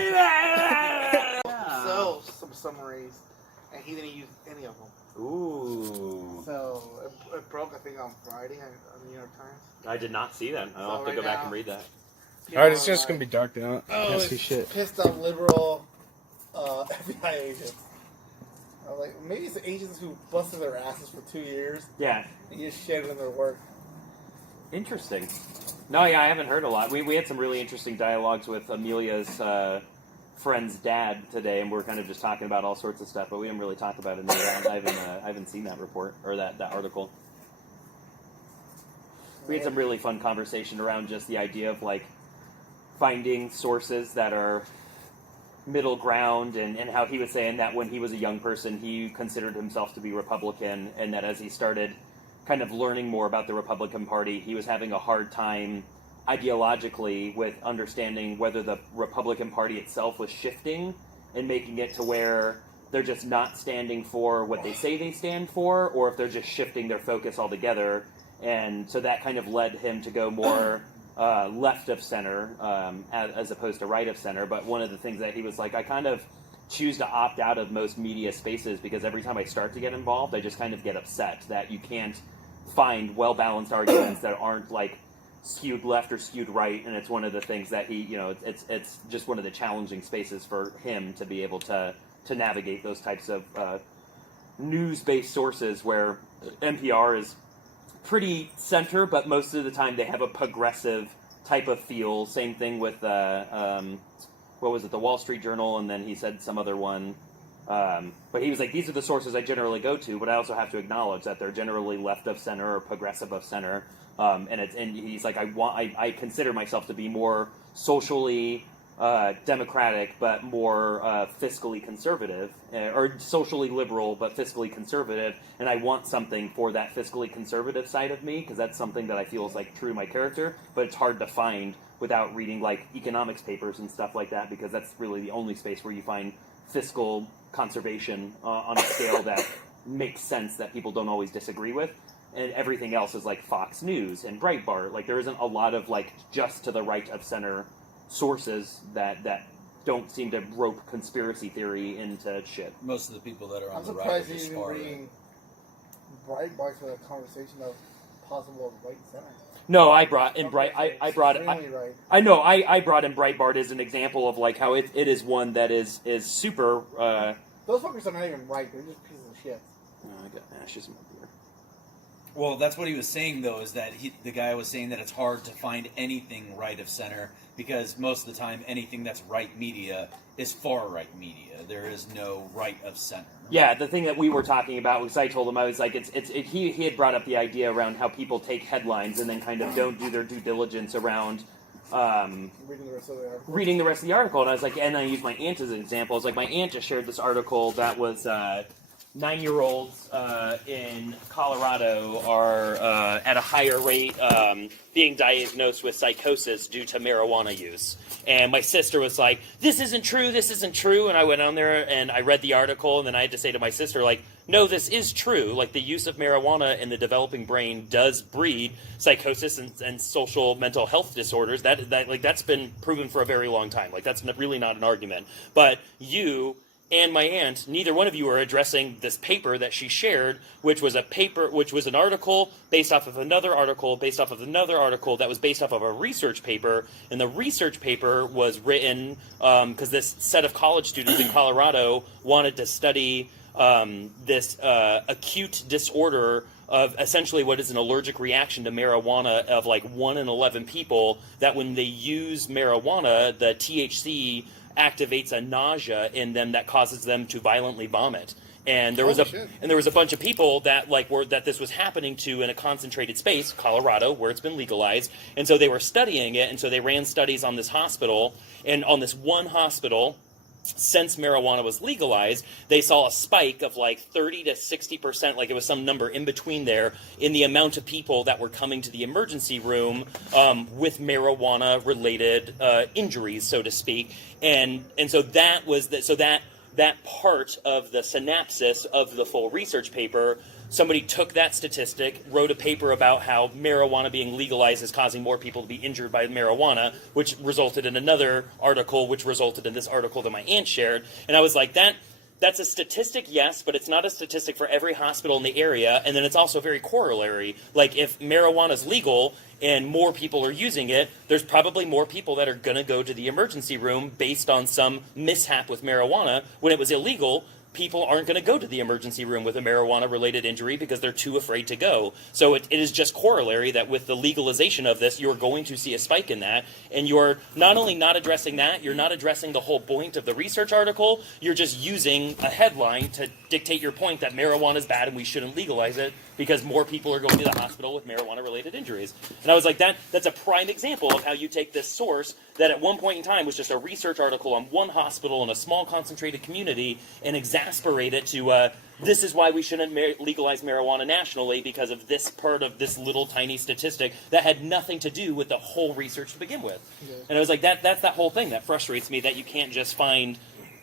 So, some summaries, and he didn't use any of them. Ooh. So, it broke, I think, on Friday on the New York Times. I did not see that. I'll have to go back and read that. Alright, it's just going to be dark now. Oh, Can't see shit. Pissed off liberal FBI agents. I was like, maybe it's the agents who busted their asses for 2 years. Yeah. And just shit in their work. Interesting. No, yeah, I haven't heard a lot. We had some really interesting dialogues with Amelia's friend's dad today, and we're kind of just talking about all sorts of stuff, but we didn't really talk about it. I haven't seen that report, or that article. We had some really fun conversation around just the idea of, like, finding sources that are middle ground, and how he was saying that when he was a young person, he considered himself to be Republican, and that as he started kind of learning more about the Republican Party, he was having a hard time ideologically with understanding whether the Republican Party itself was shifting and making it to where they're just not standing for what they say they stand for, or if they're just shifting their focus altogether. And so that kind of led him to go more left of center as opposed to right of center. But one of the things that he was like, I kind of choose to opt out of most media spaces because every time I start to get involved, I just kind of get upset that you can't find well-balanced arguments that aren't like skewed left or skewed right. And it's one of the things that he, you know, it's just one of the challenging spaces for him to be able to navigate those types of news-based sources where NPR is pretty center, but most of the time they have a progressive type of feel. Same thing with what was it, the Wall Street Journal, and then he said some other one. But he was like, these are the sources I generally go to, but I also have to acknowledge that they're generally left of center or progressive of center. And he's like, I consider myself to be more socially democratic, but more fiscally conservative, or socially liberal, but fiscally conservative. And I want something for that fiscally conservative side of me, because that's something that I feel is like true to my character, but it's hard to find without reading like economics papers and stuff like that, because that's really the only space where you find fiscal conservation on a scale that makes sense, that people don't always disagree with. And everything else is like Fox News and Breitbart. Like, there isn't a lot of like just to the right of center sources that don't seem to rope conspiracy theory into shit. Most of the people that are on I'm the right are surprised you just even far bringing Breitbart to the conversation of possible right center. No, I brought in I brought right. I know I brought in Breitbart as an example of like how it is one that is super. Those fuckers are not even right. They're just pieces of shit. Oh, I got ashes in my beer. Well, that's what he was saying, though, is that the guy was saying that it's hard to find anything right of center, because most of the time anything that's right media is far right media. There is no right of center. Yeah, the thing that we were talking about was, I told him, I was like, he had brought up the idea around how people take headlines and then kind of don't do their due diligence around reading the rest of the article. And I was like, and I used my aunt as an example. I was like, my aunt just shared this article that was 9-year-olds in Colorado are at a higher rate being diagnosed with psychosis due to marijuana use. And my sister was like, this isn't true. And I went on there and I read the article, and then I had to say to my sister, like, no, this is true. Like, the use of marijuana in the developing brain does breed psychosis and social mental health disorders. That's been proven for a very long time. Like, that's really not an argument. But you and my aunt, neither one of you are addressing this paper that she shared, which was an article based off of another article, based off of another article that was based off of a research paper. And the research paper was written because this set of college students in Colorado wanted to study this acute disorder of essentially what is an allergic reaction to marijuana of like 1 in 11 people, that when they use marijuana, the THC activates a nausea in them that causes them to violently vomit. And there was a bunch of people that that this was happening to in a concentrated space, Colorado, where it's been legalized. And so they were studying it, and so they ran studies on this hospital, and on this one hospital, since marijuana was legalized, they saw a spike of like 30 to 60%, like it was some number in between there, in the amount of people that were coming to the emergency room with marijuana-related injuries, so to speak. And so that was that part of the synopsis of the full research paper somebody took that statistic, wrote a paper about how marijuana being legalized is causing more people to be injured by marijuana, which resulted in another article, which resulted in this article that my aunt shared. And I was like, that's a statistic, yes, but it's not a statistic for every hospital in the area. And then it's also very corollary. Like, if marijuana is legal and more people are using it, there's probably more people that are going to go to the emergency room based on some mishap with marijuana. When it was illegal, people aren't going to go to the emergency room with a marijuana-related injury because they're too afraid to go. So it is just corollary that with the legalization of this, you're going to see a spike in that. And you're not only not addressing that, you're not addressing the whole point of the research article. You're just using a headline to dictate your point that marijuana is bad and we shouldn't legalize it because more people are going to the hospital with marijuana-related injuries. And I was like, that's a prime example of how you take this source that at one point in time was just a research article on one hospital in a small concentrated community and exasperate it to this is why we shouldn't legalize marijuana nationally because of this part of this little tiny statistic that had nothing to do with the whole research to begin with. Yeah. And I was like, that's that whole thing that frustrates me, that you can't just find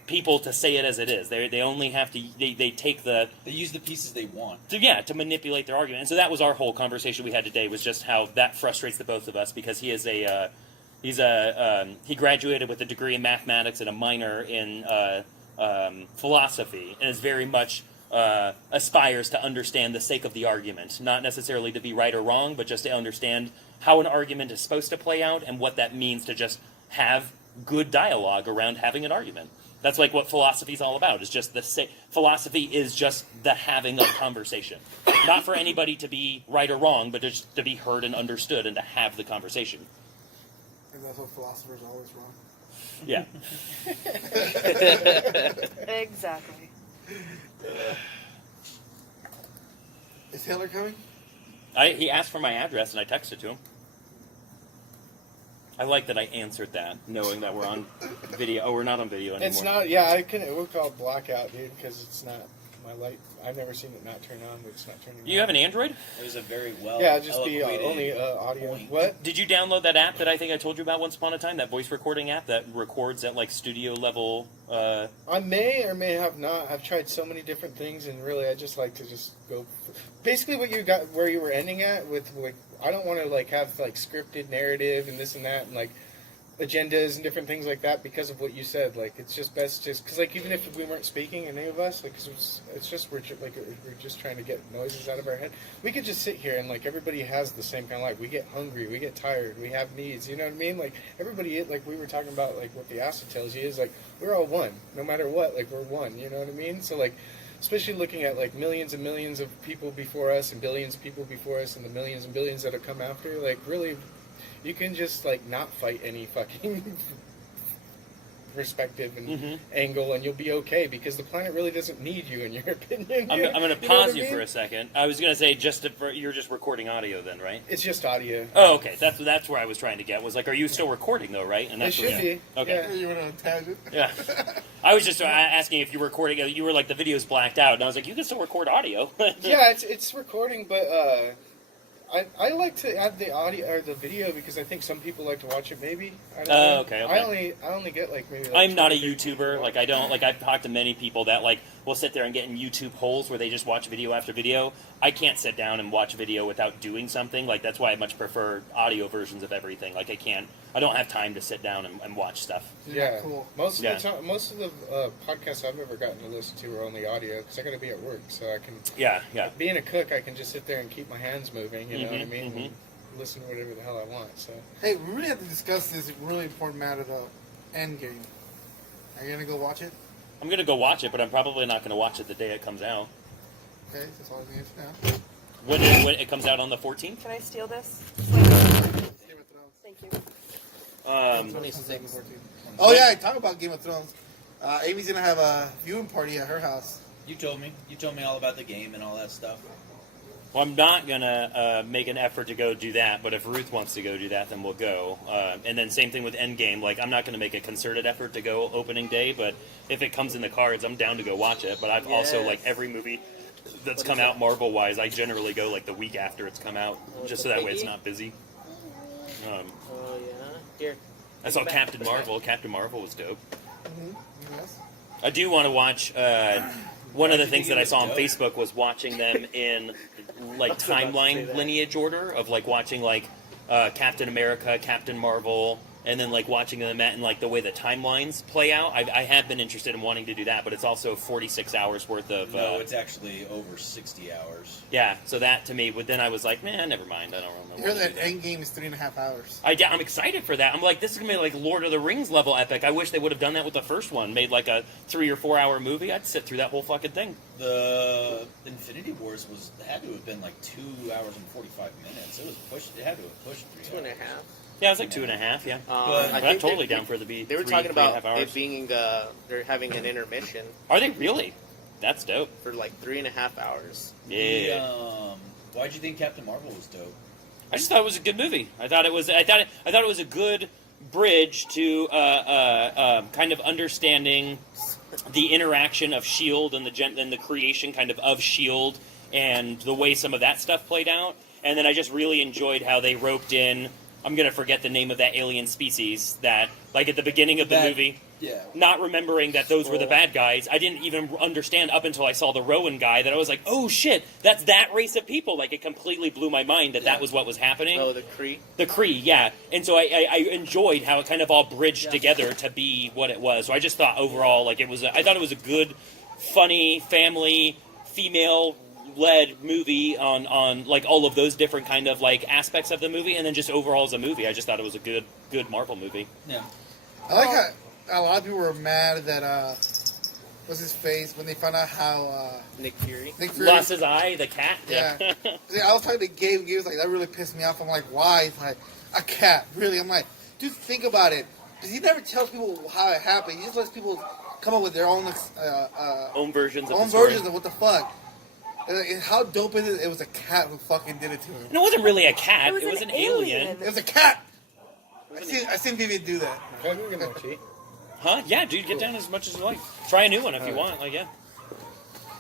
people to say it as it is. They only have to, they take the... They use the pieces they want. To manipulate their argument. And so that was our whole conversation we had today, was just how that frustrates the both of us, because he is he graduated with a degree in mathematics and a minor in philosophy, and is very much aspires to understand the sake of the argument, not necessarily to be right or wrong, but just to understand how an argument is supposed to play out and what that means to just have good dialogue around having an argument. That's like what philosophy is all about. Is just philosophy is just the having of conversation, not for anybody to be right or wrong, but just to be heard and understood and to have the conversation. And that's what philosophers are always wrong. Yeah. Exactly. Is Taylor coming? He asked for my address and I texted to him. I like that I answered that, knowing that we're on video. Oh, we're not on video anymore. It's not. Yeah, we'll call it Blackout, dude, because it's not my light. I've never seen it not turn on, but it's not turning on. You have an Android? It was a very well. Yeah, just be only audio. point. What? Did you download that app that I think I told you about once upon a time? That voice recording app that records at like studio level. I may or may have not. I've tried so many different things, and really, I just like to just go. Basically, what you got, where you were ending at with like, I don't want to like have like scripted narrative and this and that and like agendas and different things like that because of what you said. Like, it's just best just because like even if we weren't speaking, any of us, like, 'cause it's just we're just trying to get noises out of our head. We could just sit here and like everybody has the same kind of life. We get hungry, we get tired, we have needs. You know what I mean? Like everybody, like we were talking about, like what the acid tells you is like we're all one, no matter what. Like we're one. You know what I mean? So like, especially looking at like millions and millions of people before us and billions of people before us and the millions and billions that have come after, like really, you can just like not fight any fucking perspective and angle, and you'll be okay because the planet really doesn't need you, in your opinion. I'm going to pause you for a second. I was going to say you're just recording audio then, right? It's just audio. Oh, okay. That's where I was trying to get. Was like, are you still recording though, right? And It should be. Okay. Yeah, you went on a tangent. Yeah. I was just asking if you were recording. You were like, the video's blacked out, and I was like, you can still record audio. Yeah, it's recording, but I like to add the audio or the video because I think some people like to watch it. Maybe. I don't know. Okay. I only get like maybe. Like I'm not a 20, YouTuber. Like I don't like. I've talked to many people that like will sit there and get in YouTube holes where they just watch video after video. I can't sit down and watch video without doing something. Like that's why I much prefer audio versions of everything. Like I don't have time to sit down and watch stuff. Yeah, cool. Most of the time, most of the podcasts I've ever gotten to listen to are only audio because I got to be at work, so I can. Yeah. Being a cook, I can just sit there and keep my hands moving. You know what I mean? And listen to whatever the hell I want. So. Hey, we really have to discuss this really important matter, though. Endgame. Are you gonna go watch it? I'm gonna go watch it, but I'm probably not gonna watch it the day it comes out. Okay, that's all I need to know. When it comes out on the 14th? Can I steal this? Game of Thrones. Thank you. 26. Oh yeah, talk about Game of Thrones. Amy's gonna have a viewing party at her house. You told me all about the game and all that stuff. Well, I'm not gonna make an effort to go do that, but if Ruth wants to go do that, then we'll go. And then same thing with Endgame. Like, I'm not gonna make a concerted effort to go opening day, but if it comes in the cards, I'm down to go watch it. But I've also, like, every movie that's come out Marvel-wise, I generally go, like, the week after it's come out, just so that way it's not busy. Oh, yeah. Here. I saw Captain Marvel. Captain Marvel was dope. Mm-hmm. Yes. I do want to watch One of the How'd you things think that it I saw was on dope? Facebook was watching them in like was about to say timeline that. lineage order of like watching like Captain America, Captain Marvel, and then like watching them in like the way the timelines play out. I have been interested in wanting to do that, but it's also 46 hours worth of. No, it's actually over 60 hours. Yeah, so that to me, but then I was like, man, never mind. I don't You remember. heard that Endgame is 3.5 hours. I'm excited for that. I'm like, this is gonna be like Lord of the Rings level epic. I wish they would have done that with the first one. Made like a 3 or 4 hour movie. I'd sit through that whole fucking thing. The Infinity Wars had to have been like 2 hours and 45 minutes. It was pushed. It had to have pushed 3 2.5. hours. Yeah, it was like 2.5. Yeah, But- I'm totally down for the be. They were 3, talking about 3.5 hours. it being they're having an intermission Are they really? That's dope. for like 3.5 hours. Yeah. Why'd you think Captain Marvel was dope? I just thought it was a good movie. I thought it was a good bridge to kind of understanding the interaction of Shield and the creation kind of Shield and the way some of that stuff played out. And then I just really enjoyed how they roped in. I'm gonna forget the name of that alien species that, like at the beginning of the movie. Yeah. Not remembering that those were the bad guys. I didn't even understand up until I saw the Rowan guy that I was like, oh shit, that's that race of people. Like it completely blew my mind that that was what was happening. Oh, the Kree. The Kree, yeah. And so I enjoyed how it kind of all bridged together to be what it was. So I just thought overall, like I thought it was a good, funny, family, female-led movie on like all of those different kind of like aspects of the movie, and then just overall as a movie, I just thought it was a good Marvel movie. Yeah. I like how a lot of people were mad that what's his face when they found out how Nick Fury. Nick Fury Lost his eye, the cat. Yeah. See, I was talking to Gabe. Gabe was like, that really pissed me off. I'm like, why? He's like, a cat. Really? I'm like, dude, think about it. Because he never tells people how it happened. He just lets people come up with their own Own versions of own the story. versions of what the fuck. And how dope is it? It was a cat who fucking did it to him. And it wasn't really a cat. It was an an alien. alien. It was a cat. I seen people do that. Huh? Yeah, dude, get down as much as you like. Try a new one if you want. Like, yeah.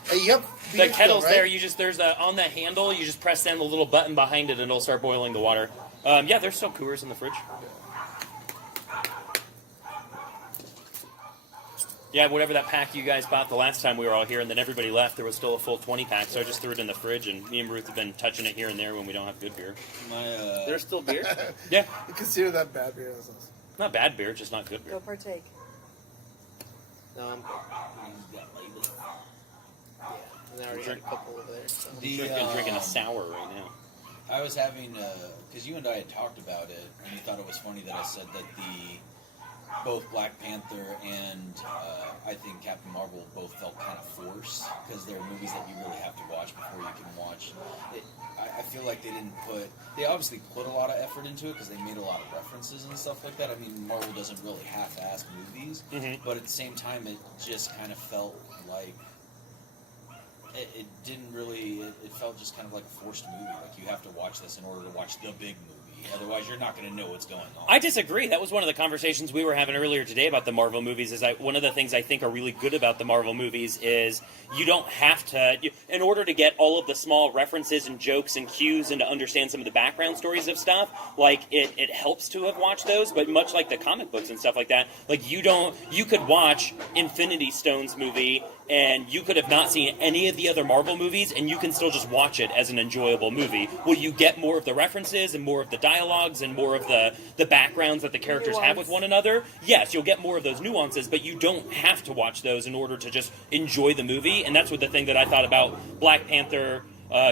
Hey, yep. The kettle's there. You just on that handle. You just press down the little button behind it, and it'll start boiling the water. Yeah, there's still coolers in the fridge. Yeah, whatever that pack you guys bought the last time we were all here, and then everybody left, there was still a full 20 pack, so I just threw it in the fridge, and me and Ruth have been touching it here and there when we don't have good beer. There's still beer. Yeah, You consider that bad beer. not bad beer, just not good beer. Go partake. No, I'm. Yeah, and I already had a couple over there. So. Drinking a sour right now. I was having, because you and I had talked about it, and you thought it was funny that I said that both Black Panther and I think Captain Marvel both felt kind of forced, because they're movies that you really have to watch before you can watch. I feel like they obviously put a lot of effort into it, because they made a lot of references and stuff like that. I mean, Marvel doesn't really half-ass movies, but at the same time, it just kind of felt like it didn't really. It felt just kind of like a forced movie. Like you have to watch this in order to watch the big movie. Otherwise, you're not going to know what's going on. I disagree. That was one of the conversations we were having earlier today about the Marvel movies. One of the things I think are really good about the Marvel movies is you don't have to, in order to get all of the small references and jokes and cues and to understand some of the background stories of stuff, like it helps to have watched those. But much like the comic books and stuff like that, like you could watch Infinity Stones movie and you could have not seen any of the other Marvel movies, and you can still just watch it as an enjoyable movie. Will you get more of the references and more of the dialogues and more of the backgrounds that the characters have with one another? Yes, you'll get more of those nuances, but you don't have to watch those in order to just enjoy the movie. And that's what the thing that I thought about Black Panther,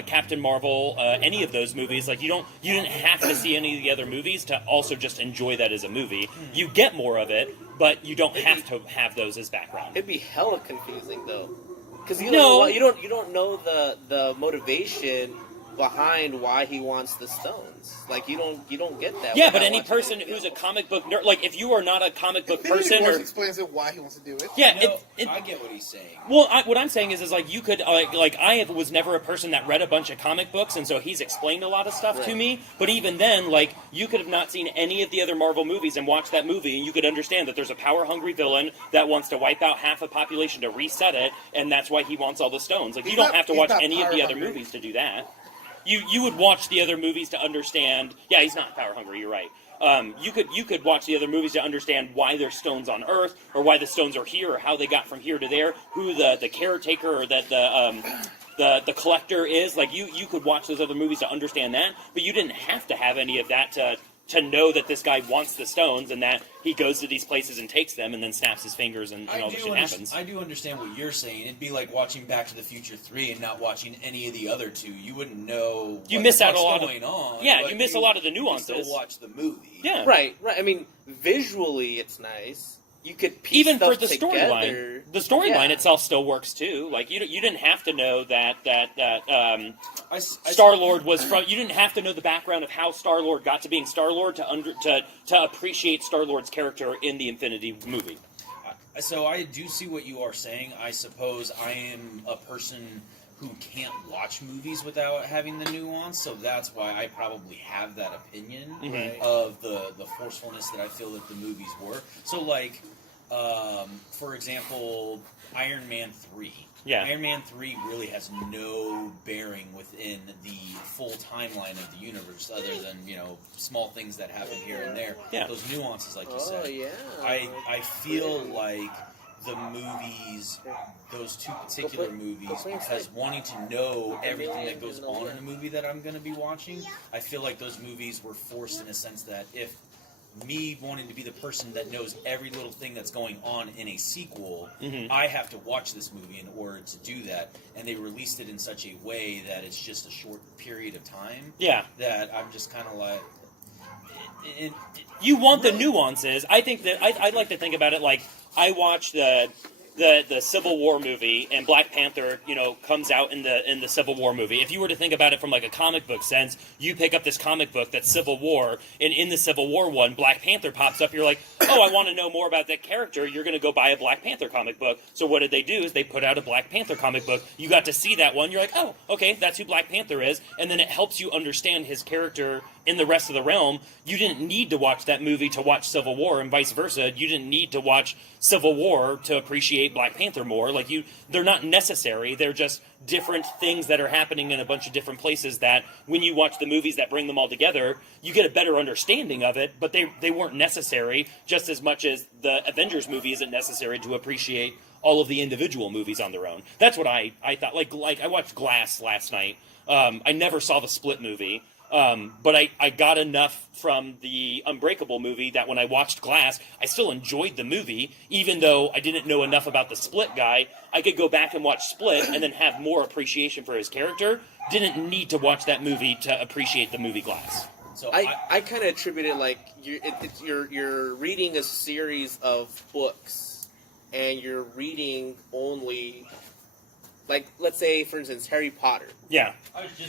Captain Marvel, any of those movies. Like you didn't have to see any of the other movies to also just enjoy that as a movie. You get more of it, but you don't have to have those as background. It'd be hella confusing though, because you No. don't know the motivation behind why he wants the stones. Like you don't get that. Yeah, without but any watching person anything who's a else. comic book nerd, like if you are not a comic book Infinity person, Wars or explains it why he wants to do it. yeah, No, I get what he's saying. Well, what I'm saying is like you could like I was never a person that read a bunch of comic books, and so he's explained a lot of stuff to Right. me. But even then, like you could have not seen any of the other Marvel movies and watched that movie, and you could understand that there's a power-hungry villain that wants to wipe out half a population to reset it, and that's why he wants all the stones. Like you don't have to watch any of the other movies to do that. You would watch the other movies to understand. Yeah, he's not power hungry. You're right. You could watch the other movies to understand why there's stones on Earth, or why the stones are here, or how they got from here to there, who the caretaker or the collector is. Like you could watch those other movies to understand that, but you didn't have to have any of that to know that this guy wants the stones and that he goes to these places and takes them and then snaps his fingers and all this shit happens. I do understand what you're saying. It'd be like watching Back to the Future 3 and not watching any of the other two. You wouldn't know you miss out a lot going on. Yeah, you miss a lot of the nuances. You still watch the movie. Yeah. Right. I mean, visually it's nice. You could piece even for the stuff storyline. together. The storyline Yeah. itself still works too. Like you didn't have to know that Star-Lord was from. You didn't have to know the background of how Star-Lord got to being Star-Lord to appreciate Star-Lord's character in the Infinity movie. So I do see what you are saying. I suppose I am a person who can't watch movies without having the nuance, so that's why I probably have that opinion of the forcefulness that I feel that the movies were. So, like, for example, Iron Man 3. Yeah. Iron Man 3 really has no bearing within the full timeline of the universe, other than, small things that happen here and there. Yeah. Those nuances, like you Oh, said. yeah. I feel like the movies, those two particular movies, because wanting to know everything that goes on in a movie that I'm going to be watching, I feel like those movies were forced in a sense that if me wanting to be the person that knows every little thing that's going on in a sequel, I have to watch this movie in order to do that, and they released it in such a way that it's just a short period of time. Yeah. That I'm just kind of like... You want the nuances. I think that I'd like to think about it like I watched the Civil War movie, and Black Panther, comes out in the Civil War movie. If you were to think about it from like a comic book sense, you pick up this comic book that's Civil War, and in the Civil War one, Black Panther pops up. You're like, oh, I want to know more about that character. You're going to go buy a Black Panther comic book. So what did they do? Is they put out a Black Panther comic book. You got to see that one. You're like, oh, okay, that's who Black Panther is, and then it helps you understand his character in the rest of the realm. You didn't need to watch that movie to watch Civil War, and vice versa. You didn't need to watch Civil War to appreciate Black Panther more. Like they're not necessary. They're just different things that are happening in a bunch of different places that when you watch the movies that bring them all together, you get a better understanding of it, but they weren't necessary just as much as the Avengers movie isn't necessary to appreciate all of the individual movies on their own. That's what I thought. Like I watched Glass last night. I never saw the Split movie. But I got enough from the Unbreakable movie that when I watched Glass, I still enjoyed the movie, even though I didn't know enough about the Split guy. I could go back and watch Split and then have more appreciation for his character. Didn't need to watch that movie to appreciate the movie Glass. So I kind of attribute it like you're reading a series of books, and you're reading only, like, let's say for instance Harry Potter. Yeah.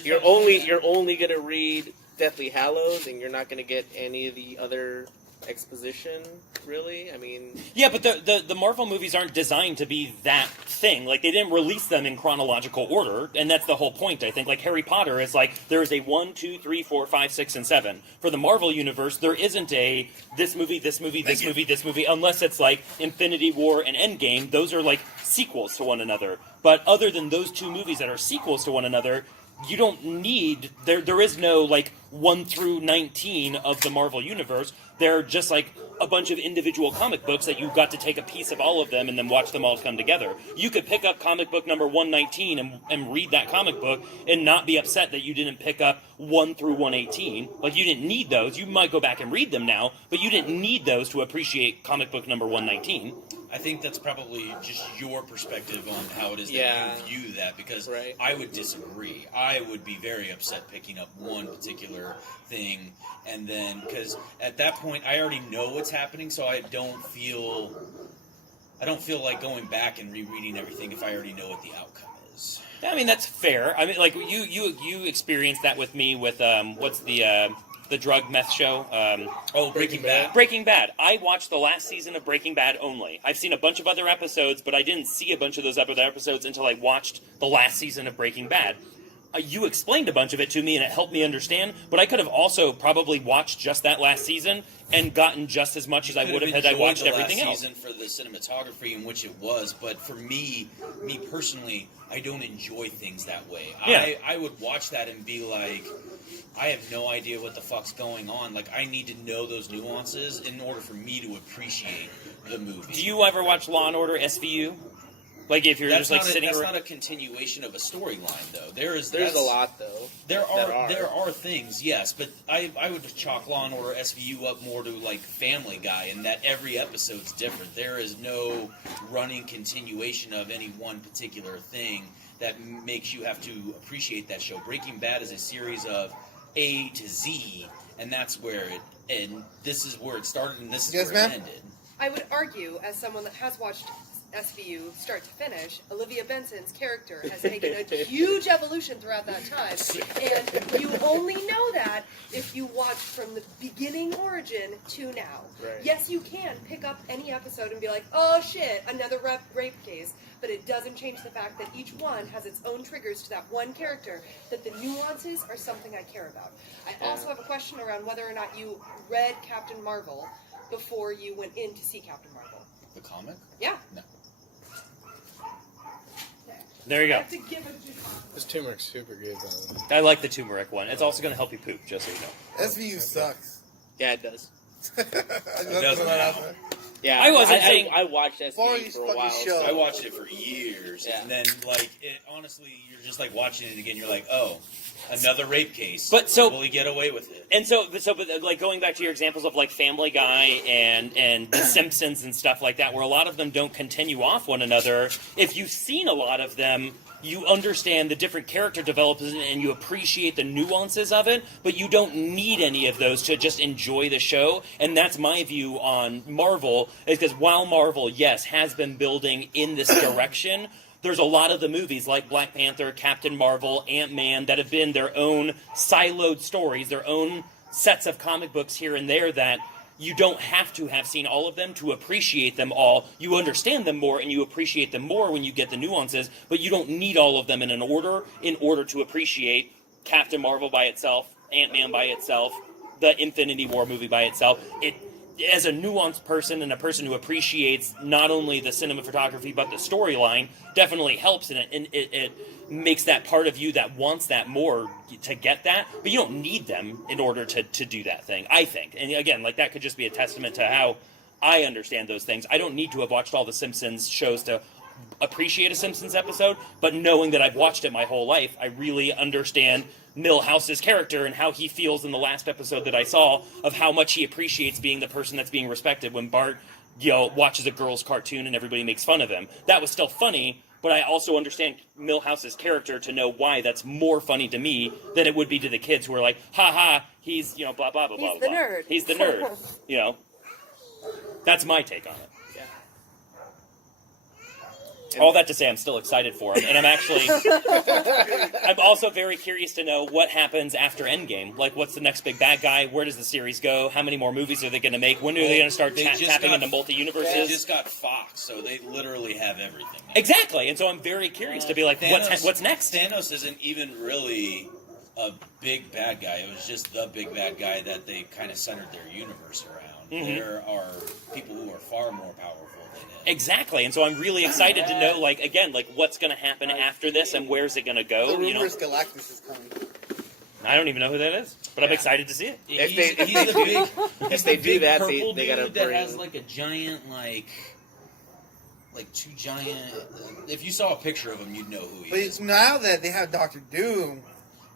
You're only gonna read Deathly Hallows, and you're not gonna get any of the other exposition, really. I mean, yeah, but the Marvel movies aren't designed to be that thing. Like, they didn't release them in chronological order, and that's the whole point, I think. Like, Harry Potter is like, there's a 1, 2, 3, 4, 5, 6, and 7. For the Marvel universe, there isn't a this movie, this movie, this movie, this movie, unless it's like Infinity War and Endgame. Those are like sequels to one another. But other than those two movies that are sequels to one another, you don't need... There is no, like, 1 through 19 of the Marvel universe. They're just, like, a bunch of individual comic books that you've got to take a piece of all of them and then watch them all come together. You could pick up comic book number 119 and read that comic book and not be upset that you didn't pick up 1 through 118. Like, you didn't need those. You might go back and read them now, but you didn't need those to appreciate comic book number 119. I think that's probably just your perspective on how it is that you view that, because I would disagree. I would be very upset picking up one particular thing, and then, because at that point I already know what's happening, so I don't feel like going back and rereading everything if I already know what the outcome is. I mean, that's fair. I mean, like, you experienced that with me with, what's the drug meth show? Breaking Bad. Breaking Bad. I watched the last season of Breaking Bad only. I've seen a bunch of other episodes, but I didn't see a bunch of those other episodes until I watched the last season of Breaking Bad. You explained a bunch of it to me, and it helped me understand, but I could have also probably watched just that last season and gotten just as much as I would have had I watched everything else. Season for the cinematography in which it was, but for me personally, I don't enjoy things that way. Yeah. I would watch that and be like, I have no idea what the fuck's going on. Like, I need to know those nuances in order for me to appreciate the movie. Do you ever watch Law and Order SVU? Like, if you're just like sitting. That's not a continuation of a storyline, though. There's a lot, though. There are things, yes, but I would chalk Law and Order SVU up more to like Family Guy, in that every episode's different. There is no running continuation of any one particular thing that makes you have to appreciate that show. Breaking Bad is a series of A to Z, and that's where this is where it started, and this is where it ended. I would argue, as someone that has watched SVU start to finish, Olivia Benson's character has taken a huge evolution throughout that time, and you only know that if you watch from the beginning origin to now. Right. Yes, you can pick up any episode and be like, oh shit, another rape case, but it doesn't change the fact that each one has its own triggers to that one character, that the nuances are something I care about. I also have a question around whether or not you read Captain Marvel before you went in to see Captain Marvel. The comic? Yeah. No. There you go. This turmeric's super good, though. I like the turmeric one. It's also going to help you poop, just so you know. SVU sucks. Yeah, it does. It doesn't matter. Yeah, I wasn't saying- I watched SVU Boring for a fucking while. show. I watched it for years, Yeah. and then honestly, you're just like watching it again. You're like, oh, another rape case. But so- will he get away with it? And but like going back to your examples of like Family Guy and The Simpsons and stuff like that, where a lot of them don't continue off one another. If you've seen a lot of them, you understand the different character developments and you appreciate the nuances of it, but you don't need any of those to just enjoy the show. And that's my view on Marvel, is because while Marvel, yes, has been building in this direction, there's a lot of the movies like Black Panther, Captain Marvel, Ant-Man that have been their own siloed stories, their own sets of comic books here and there that you don't have to have seen all of them to appreciate them all. You understand them more and you appreciate them more when you get the nuances, but you don't need all of them in an order in order to appreciate Captain Marvel by itself, Ant-Man by itself, the Infinity War movie by itself. As a nuanced person and a person who appreciates not only the cinematography but the storyline, definitely helps, and it makes that part of you that wants that more to get that, but you don't need them in order to do that thing, I think. And again, like that could just be a testament to how I understand those things. I don't need to have watched all the Simpsons shows to appreciate a Simpsons episode, but knowing that I've watched it my whole life, I really understand Milhouse's character and how he feels in the last episode that I saw, of how much he appreciates being the person that's being respected when Bart, watches a girl's cartoon and everybody makes fun of him. That was still funny, but I also understand Milhouse's character to know why that's more funny to me than it would be to the kids who are like, ha ha, he's, blah, blah, blah, blah, blah. He's the nerd. He's the nerd, That's my take on it. All that to say, I'm still excited for him, and I'm also very curious to know what happens after Endgame. Like, what's the next big bad guy? Where does the series go? How many more movies are they going to make? When are they going to start tapping into multi-universes? They just got Fox, so they literally have everything now. Exactly, and so I'm very curious to be like, what's next? Thanos isn't even really a big bad guy. It was just the big bad guy that they kind of centered their universe around. Mm-hmm. There are people who are far more powerful than him. Exactly, and so I'm really excited to know, what's going to happen after this and where's it going to go. The rumor is Galactus is coming. I don't even know who that is, but I'm excited to see it. He's the big. If they do that, purple they gotta dude that bring. has like a giant like two giant. If you saw a picture of him, you'd know who he But is. it's now that they have Doctor Doom.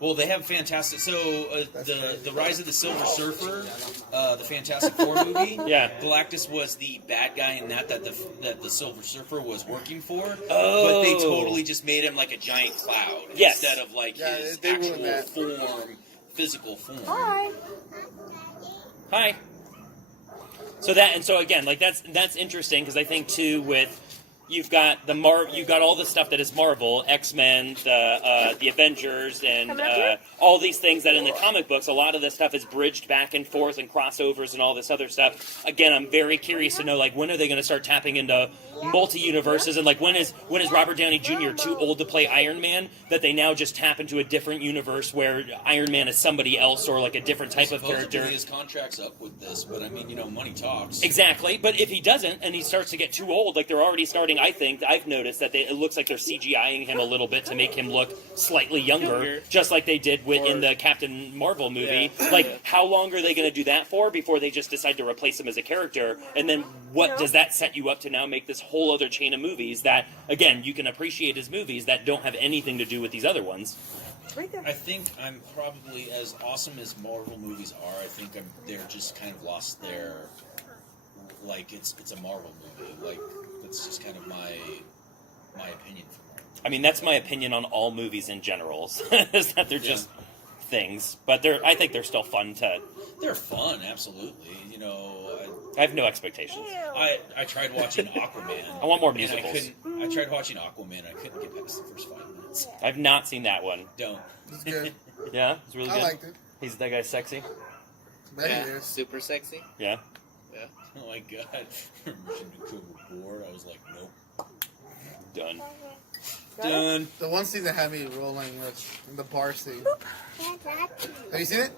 Well, they have fantastic. So the Rise of the Silver Surfer, the Fantastic Four movie. Yeah. Galactus was the bad guy in that the Silver Surfer was working for. Oh. But they totally just made him like a giant cloud instead of like his they ruined actual that. form, physical form. Hi. So again, that's interesting because I think too with you've got you've got all the stuff that is Marvel, X-Men, the Avengers, and all these things that in the comic books, a lot of this stuff is bridged back and forth and crossovers and all this other stuff. Again, I'm very curious to know when are they going to start tapping into multi-universes, and when is Robert Downey Jr. too old to play Iron Man that they now just tap into a different universe where Iron Man is somebody else or a different type of character. His contract's up with this, but I mean, money talks. Exactly, but if he doesn't and he starts to get too old, they're already starting thing I think I've noticed that it looks like they're CGIing him a little bit to make him look slightly younger, just like they did in the Captain Marvel movie. Yeah. Like, how long are they going to do that for before they just decide to replace him as a character? And then what does that set you up to now make this whole other chain of movies that, again, you can appreciate as movies that don't have anything to do with these other ones? Right there. I think I'm probably, as awesome as Marvel movies are, I think they're just kind of lost their, like, it's a Marvel movie. Like, that's just kind of my opinion for Marvel. I mean, that's my opinion on all movies in general, is that they're just things. But I think they're still fun to... They're fun, absolutely. You know, I have no expectations. I tried watching Aquaman. I want more and musicals. I tried watching Aquaman. I couldn't get past the first 5 minutes. I've not seen that one. Don't. It's good. Yeah, it's really I good. liked it. That guy's sexy. Maybe Yeah, it is. super sexy. Yeah. Yeah. Oh my god. Mission to board. I was like, nope. Done. Done. The one scene that had me rolling was in the bar scene. Have you seen it?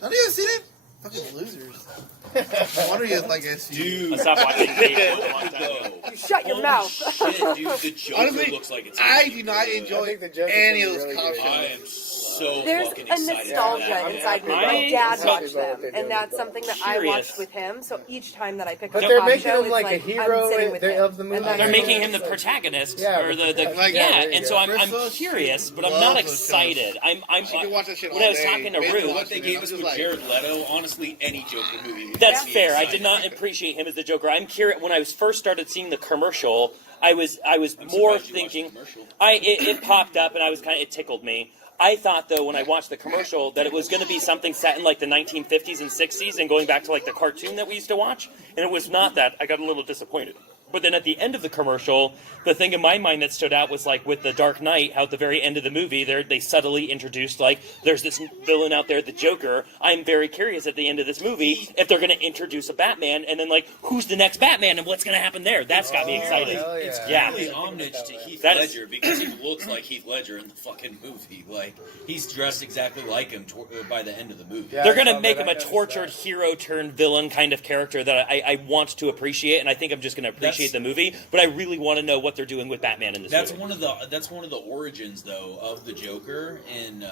None of you have seen it? Fucking losers. No wonder you like SU. Dude. I stopped watching Cable for a long time. You shut your mouth. Shit, dude, the Joker Honestly, looks like it's I gonna be do not good. enjoy I think the Joker's any of gonna those be cop really shows. I am so There's fucking a excited. nostalgia Yeah, inside me. I- My dad I'm watched happy about them, what they're and doing that's with something that Curious. I watched with him. So each time that I pick But up they're a pop making show, him like it's a hero I'm sitting with him. of the movie. And that's They're what making it him the is. protagonist, Yeah, or the like, yeah, there you and go. so I'm Bristol curious, but I'm loves not those shows. excited. I'm She can watch that shit when all I was day. talking to Binge Ruth, watch What they it, gave I'm us just with like- Jared Leto, honestly, any Joker movie. would That's be fair. I exciting. did not appreciate him as the Joker. I'm curious. When I was first started seeing the commercial, I was I'm more surprised you watched the thinking. commercial. It popped up, and I was it tickled me. I thought though when I watched the commercial that it was going to be something set in like the 1950s and 60s and going back to like the cartoon that we used to watch, and it was not that. I got a little disappointed. But then at the end of the commercial, the thing in my mind that stood out was like with the Dark Knight, how at the very end of the movie, they subtly introduced like there's this villain out there, the Joker. I'm very curious at the end of this movie if they're going to introduce a Batman, and then like who's the next Batman and what's going to happen there. That's got me excited. hell It's Yeah. clearly homage to Heath That is- Ledger because he looks like Heath Ledger in the fucking movie. Like he's dressed exactly like him by the end of the movie. Yeah. They're going I to saw make that. him I a noticed tortured that. hero turned villain kind of character that I want to appreciate, and I think I'm just going to appreciate the movie. But I really want to know what they're doing with Batman in this That's movie. one of the origins though of the Joker in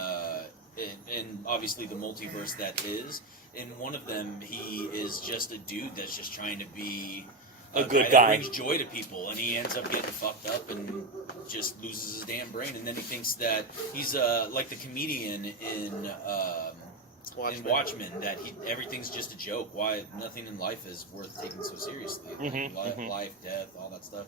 obviously the multiverse that is. In one of them, he is just a dude that's just trying to be A good that guy. brings joy to people, and he ends up getting fucked up and just loses his damn brain, and then he thinks that he's like the comedian in Watchmen, that everything's just a joke. Why nothing in life is worth taking so seriously? Life, death, all that stuff.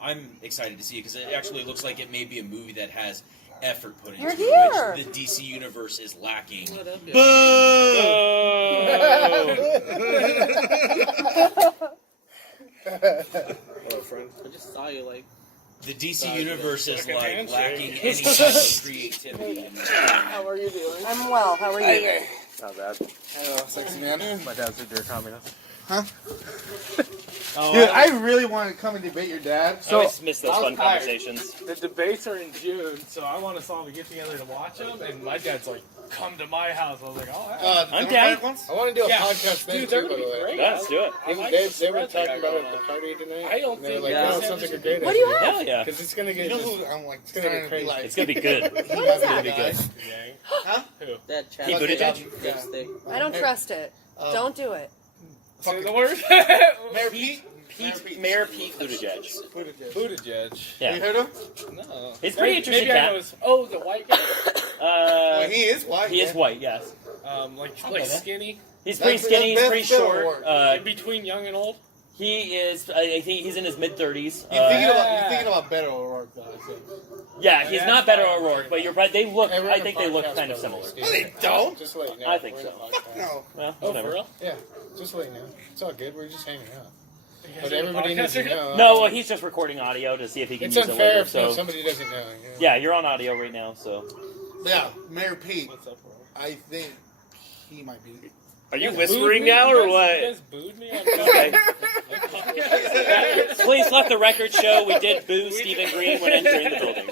I'm excited to see it because it actually looks like it may be a movie that has effort put into You're it, here. which the DC universe is lacking. Hello, friend. I just saw you like. The DC universe is like handshake. lacking any type of creativity. How are you doing? I'm well. How are you? Not bad. Hello, sexy man. My dad's a dear communist. Huh? Oh, Dude, I really want to come and debate your dad. I always miss those I was fun tired. conversations. The debates are in June, so I want us all to get together to watch them. And my dad's like, "Come to my house." I was like, "Oh, The I'm Democratic down. ones? I want to do a Yeah. podcast thing dude, too, they're by gonna the be way. great." Yeah, let's do it. I like They the were spread they talking got about it going at the on. party tonight. I don't and they were think like, that "Oh, sounds sounds like a like great What do you idea." have? Hell yeah. Because it's gonna You get know just. who I'm like It's gonna starting get to be crazy. like? It's gonna be good. What is that? Be good. Gang. Huh? Who? That chat. Pete Buttigieg? Yeah. Lipstick. I don't trust it. Don't do it. Say the word. Mayor Pete? Mayor Pete Buttigieg. Buttigieg. Yeah. You heard him? No. He's pretty interesting Maybe I cat. know his, oh, the white guy. Well, he is white. He is man. white, yes. Like skinny. He's pretty That's- skinny. He's that's pretty Civil short. War. In between young and old. He is. I think he's in his mid 30s. You're thinking about Beto O'Rourke, though, I think. Yeah, he's Yeah, not that's Beto fine. O'Rourke, but you're right. They look. Hey, we're I in a think they look podcast, kind of by the way, similar. Steve. No, they don't. Just let you know. I think We're in so. a Fuck podcast. no. Well, Oh, whatever. for real? Yeah, just let you know. It's all good. We're just hanging out. You guys But doing a everybody needs to podcast know. No, well, he's just recording audio to see if he can It's use it unfair later. if So somebody doesn't know. You know? yeah, you're on audio right now. So Yeah, Mayor Pete. What's up, bro? I think he might be. are you Booed whispering me? now You or guys- what? You guys booed me on Okay. podcast? Please let the record show we did boo Stephen Green when entering the building.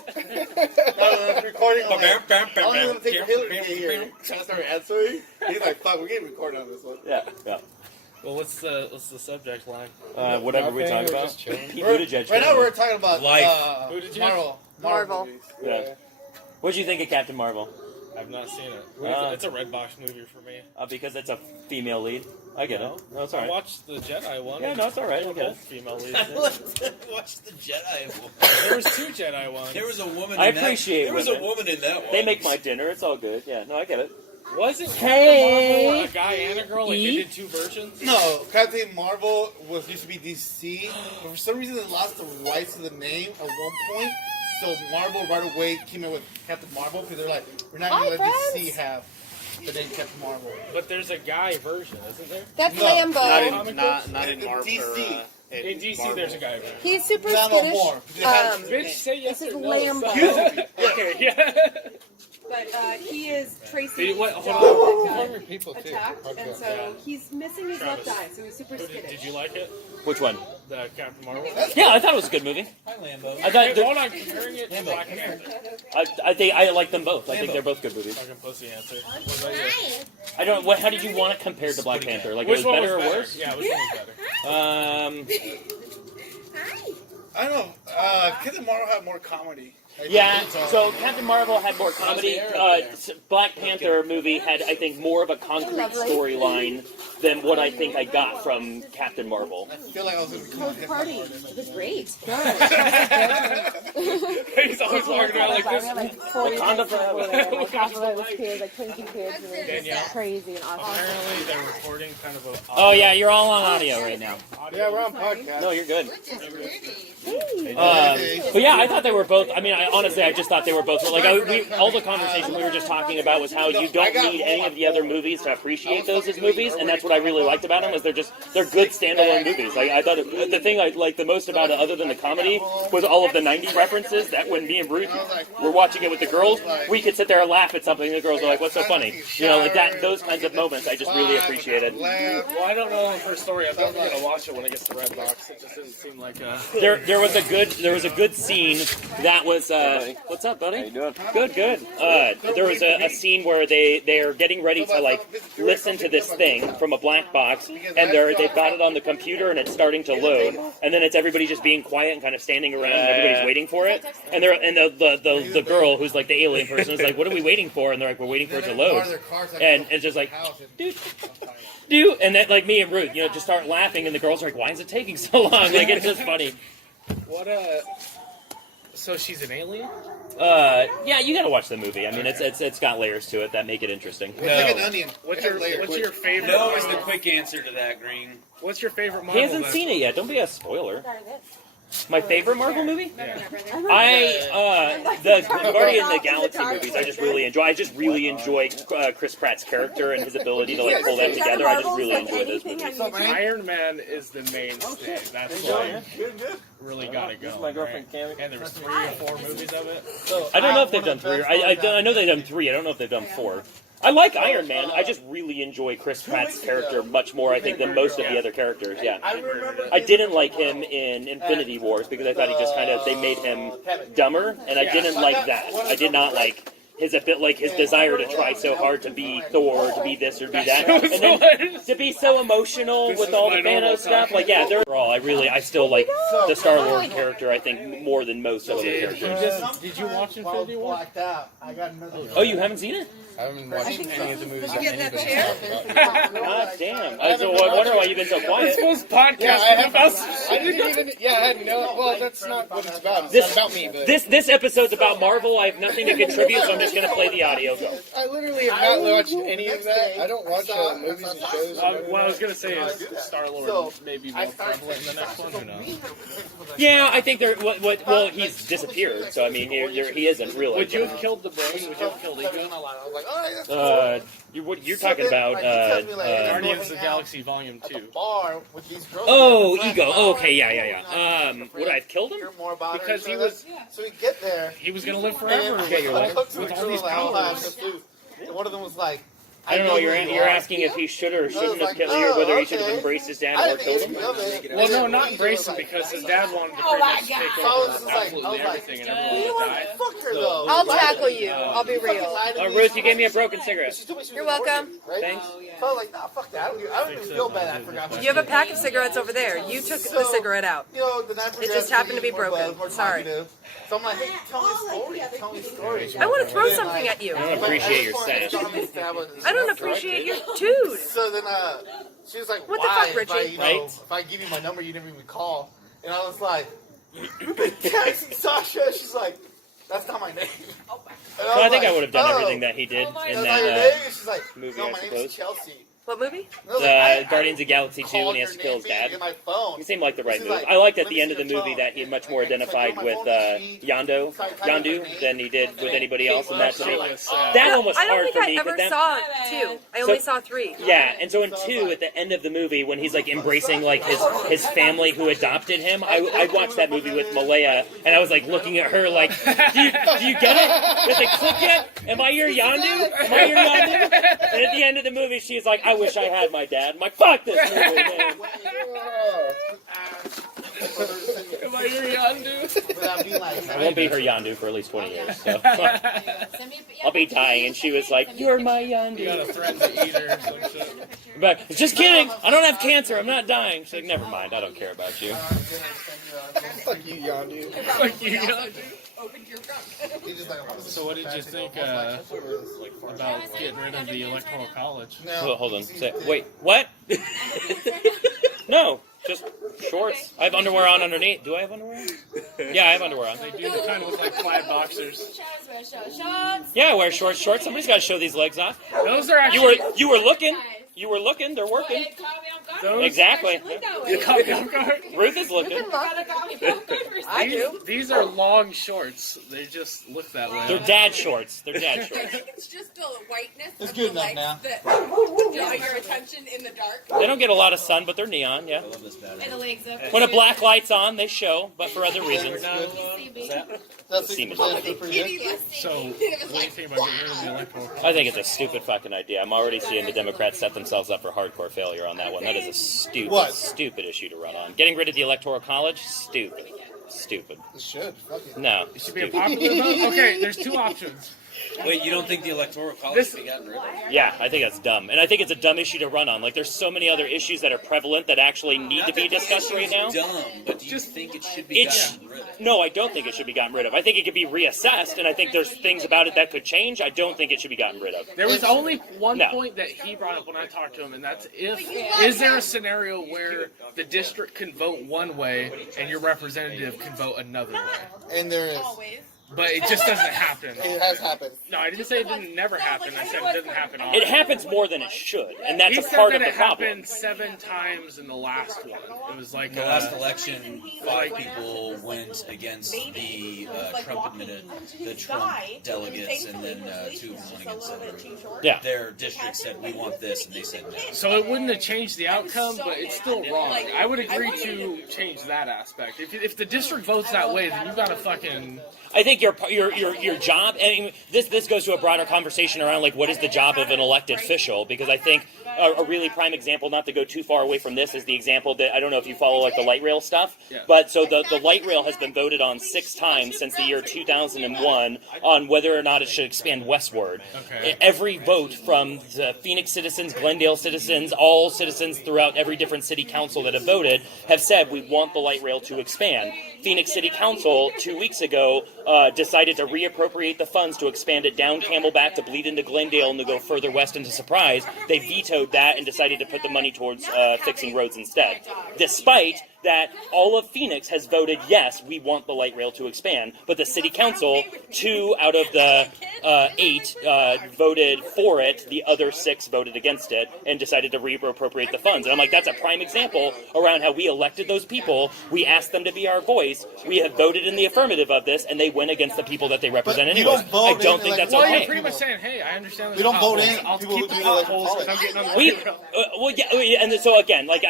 Recording. I'm like, how long is it gonna take for Hillary to get here? Trying to start answering. He's like, "Fuck, we're getting recorded on this one." Yeah, yeah. Well, what's the subject line? Whatever we Nothing, talk we're about. just chilling. Pete Buttigieg. Right now we're talking about Who did you- Marvel. movies. Yeah. What did you think of Captain Marvel? I've not seen it. It's a red box movie for me. Because it's a female lead. I get it. No, it's all I right. watched the Jedi one. Yeah, no, it's all right. I They're get both it. female leads. Watch the Jedi one. There was 2 Jedi ones. There was a woman. I in appreciate that. There was women. a woman in that one. They make my dinner. It's all good. Yeah, no, I get it. Wasn't Hey. Captain Marvel a guy and a girl? Like they did 2 versions? No, Captain Marvel used to be DC, but for some reason they lost the rights to the name at one point. So Marvel right away came in with Captain Marvel because they're like, we're not going to let DC have the name Captain Marvel. But there's a guy version, isn't there? That's No, Lambo. Not in Marvel. DC. In DC, there's a guy version. He's super Not no skittish. more. They had- Bitch, say yes This is or no. Lambo. Okay, yeah. But he is Tracy's Hold dog on. that Hungry people got too. attacked, and so he's missing his Travis. left eye, so he's super Did skittish. you like it? Which one? The Captain Marvel? Yeah, I thought it was a good movie. Hi, Lambo. I thought Hold on, comparing it to Black Panther. I like them both. I think they're both good movies. Fucking pussy answer. What about you? I don't. What? How did you want it compared to Black Panther? Like Which it was one better was or better? worse? Yeah, which one was better? I don't know. Captain Marvel had more comedy. Yeah, so Captain Marvel had more comedy. Black Panther movie had, I think, more of a concrete storyline than what I think I got from Captain Marvel. I feel like I was going to become a hip hop Party. artist. It was great. He's always walking around like this. Wakanda forever. Crazy and awesome. Apparently, they're recording kind of a. Oh yeah, you're all on audio right now. Yeah, we're on podcast. No, you're good. But yeah, I thought they were both. I mean, honestly, I just thought they were both. Like, all the conversation we were just talking about was how you don't need any of the other movies to appreciate those as movies, and that's what I really liked about them. Was they're good standalone movies. Like, I thought the thing I liked the most about it, other than the comedy, was all of the '90s references. That when me and Ruth were watching it with the girls, we could sit there and laugh at something, and the girls were like, "What's so funny?" You know, like that. Those kinds of moments, I just really appreciated. Well, I don't know her story. I'm definitely gonna watch it when it gets to Redbox. It just didn't seem like a. There was a good scene that was what's up, buddy? How you doing? Good. There was a scene where they're getting ready to like listen to this thing from a black box, and they've got it on the computer and it's starting to load, and then it's everybody just being quiet and kind of standing around and everybody's waiting for it, and the girl who's like the alien person is like, "What are we waiting for?" And they're like, "We're waiting for it to load," and it's just like, dude, and then like me and Ruth, just start laughing, and the girls are like, "Why is it taking so long?" Like it's just funny. What So she's an alien? Yeah, you gotta watch the movie. I mean, it's got layers to it that make it interesting. It's like an onion. What's your favorite? No is the quick answer to that, Green. What's your favorite Marvel? He hasn't seen it yet. Don't be a spoiler. My favorite Marvel movie? The Guardian of the Galaxy movies. I just really enjoy Chris Pratt's character and his ability to like pull them together. I just really enjoy those movies. Iron Man is the mainstay. That's why really gotta go. My girlfriend Cam. And there was 3 or 4 movies of it. I don't know if they've done 3. I know they've done 3. I don't know if they've done 4. I like Iron Man. I just really enjoy Chris Pratt's character much more, I think, than most of the other characters. Yeah. I didn't like him in Infinity Wars because I thought they made him dumber, and I didn't like that. I did not like his desire to try so hard to be Thor, to be this or be that, and then to be so emotional with all the Thanos stuff. Like, yeah, I still like the Star-Lord character, I think, more than most of the characters. Did you watch Infinity War? Oh, you haven't seen it? I haven't watched any of the movies that Get in that anybody chair? talks about. God damn. I wonder why you've been so quiet. This podcast Yeah, us. I didn't even. Yeah, I had no. Well, that's not what it's about. It's not about me, but This episode's about Marvel. I have nothing to contribute, so I'm just going to play the audio. Go. I literally have not watched any of that. I don't watch movies and shows. What I was gonna say is Star-Lord may be more prevalent in the next one. Who knows? Yeah, I think well, he's disappeared, so I mean, he isn't really. Would you have killed the brain? Would you have killed Ego? You're talking about Guardians of the Galaxy Volume 2. oh, Ego. Oh, okay, yeah. Would I have killed him? Because he was So we get there. he was gonna live forever. Okay, you're right. With all these powers. And one of them was like, I don't know. You're asking if he should or shouldn't have killed, or whether he should have embraced his dad or killed him. Well, no, not embrace him because his dad wanted to pretty much take over absolutely everything and everyone would die. Fuck her though. I'll tackle you. I'll be real. Ruth, you gave me a broken cigarette. You're welcome. Thanks. So I was like, nah, fuck that. I don't even feel bad. I forgot. You have a pack of cigarettes over there. You took the cigarette out. You know, then I It just happened to be broken. Sorry. So I'm like, hey, tell me a story. Tell me a story. I want to throw something at you. I don't appreciate your stash. I don't appreciate your dude. So then she was like, What the why? fuck, Richie? If I give you my number, you never even call. And I was like, you've been texting Sasha. She's like, that's not my name. So I think I would have done everything that he did in That's not your that name? She's like, movie, no, I my name suppose. is Chelsea. What movie? Guardians of the Galaxy 2 when he has to kill his dad. He seemed like the right move. I liked at the end of the movie that he much more identified with Yondu than he did with anybody else, and that one was I don't hard think for I me. ever But then, saw 2. I only saw 3. yeah, and so in 2, at the end of the movie, when he's like embracing like his family who adopted him, I watched that movie with Malaya, and I was like looking at her like, do you get it? Does it click yet? Am I your Yondu? Am I your Yondu? And at the end of the movie, she's like, I wish I had my dad. I'm like, fuck this movie, man. Am I your Yondu? I won't be her Yondu for at least 20 years, so I'll be dying. And she was like, you're my You Yondu. gotta threaten to eat her or some shit. But just kidding. I don't have cancer. I'm not dying. She's like, never mind. I don't care about you. Fuck you, Yondu. Fuck you, Yondu. Opened your trunk. So what did you think about getting rid of the Electoral College? Hold on. Wait, what? No, just shorts. I have underwear on underneath. Do I have underwear on? Yeah, I have underwear on. They do kind of look like flat boxers. Yeah, I wear shorts. Somebody's got to show these legs off. Those are actually... You were looking. You were looking. They're working. Exactly. You caught me off guard. Ruth is looking. I do. These are long shorts. They just look that way. They're dad shorts. They're dad I shorts. think it's just the whiteness It's of good the enough legs now. that draw your attention in the dark. They don't get a lot of sun, but they're neon. Yeah. I love this battery. And the legs up. When a black light's on, they show, but for other reasons. That's Semen. for you. So, what do you think about getting rid of the Electoral College? I think it's a stupid fucking idea. I'm already seeing the Democrats set themselves up for hardcore failure on that one. That is a stupid issue to run on. Getting rid of the Electoral College, stupid. Stupid. It should. Fuck it. No. It should be a Stupid. popular vote? Okay, there's two options. Wait, you don't think the Electoral College should be gotten rid of? Yeah, I think that's dumb. And I think it's a dumb issue to run on. Like, there's so many other issues that are prevalent that actually need to be discussed right now. Dumb, but do you think it should be gotten rid of? No, I don't think it should be gotten rid of. I think it could be reassessed, and I think there's things about it that could change. I don't think it should be gotten rid of. There was only one No. point that he brought up when I talked to him, and that's is there a scenario where the district can vote one way and your representative can vote another way? And there is. But it just doesn't happen. It has happened. No, I didn't say it didn't never happen. I said it doesn't happen often. It happens more than it should, and that's He a said part that of the it problem. happened 7 times in the last one. It was like In the last election, 5 people went against the Trump delegates, and then 2 went against senators. Yeah. Their district said, we want this, and they said no. So it wouldn't have changed the outcome, but it's still wrong. I would agree to change that aspect. If the district votes that way, then you gotta fucking... I think your job, and this goes to a broader conversation around like what is the job of an elected official, because I think a really prime example, not to go too far away from this, is the example that I don't know if you follow like the light rail stuff, but so the light rail has been voted on 6 times since the year 2001 on whether or not it should expand westward. Okay. Every vote from the Phoenix citizens, Glendale citizens, all citizens throughout every different city council that have voted have said we want the light rail to expand. Phoenix City Council 2 weeks ago decided to reappropriate the funds to expand it down Camelback to bleed into Glendale and to go further west into Surprise. They vetoed that and decided to put the money towards fixing roads instead. Despite that, all of Phoenix has voted yes, we want the light rail to expand, but the city council, 2 out of the 8 voted for it, the other 6 voted against it, and decided to reappropriate the funds. And I'm like, that's a prime example around how we elected those people, we asked them to be our voice, we have voted in the affirmative of this, and they went against the people that they represent But we anyway. don't vote I don't in, think like, that's Well, okay. you're pretty much saying, hey, I understand We don't vote potholes. in I'll people keep who the do like potholes because I'm politics. getting on the We, rail. well, yeah, and so again, like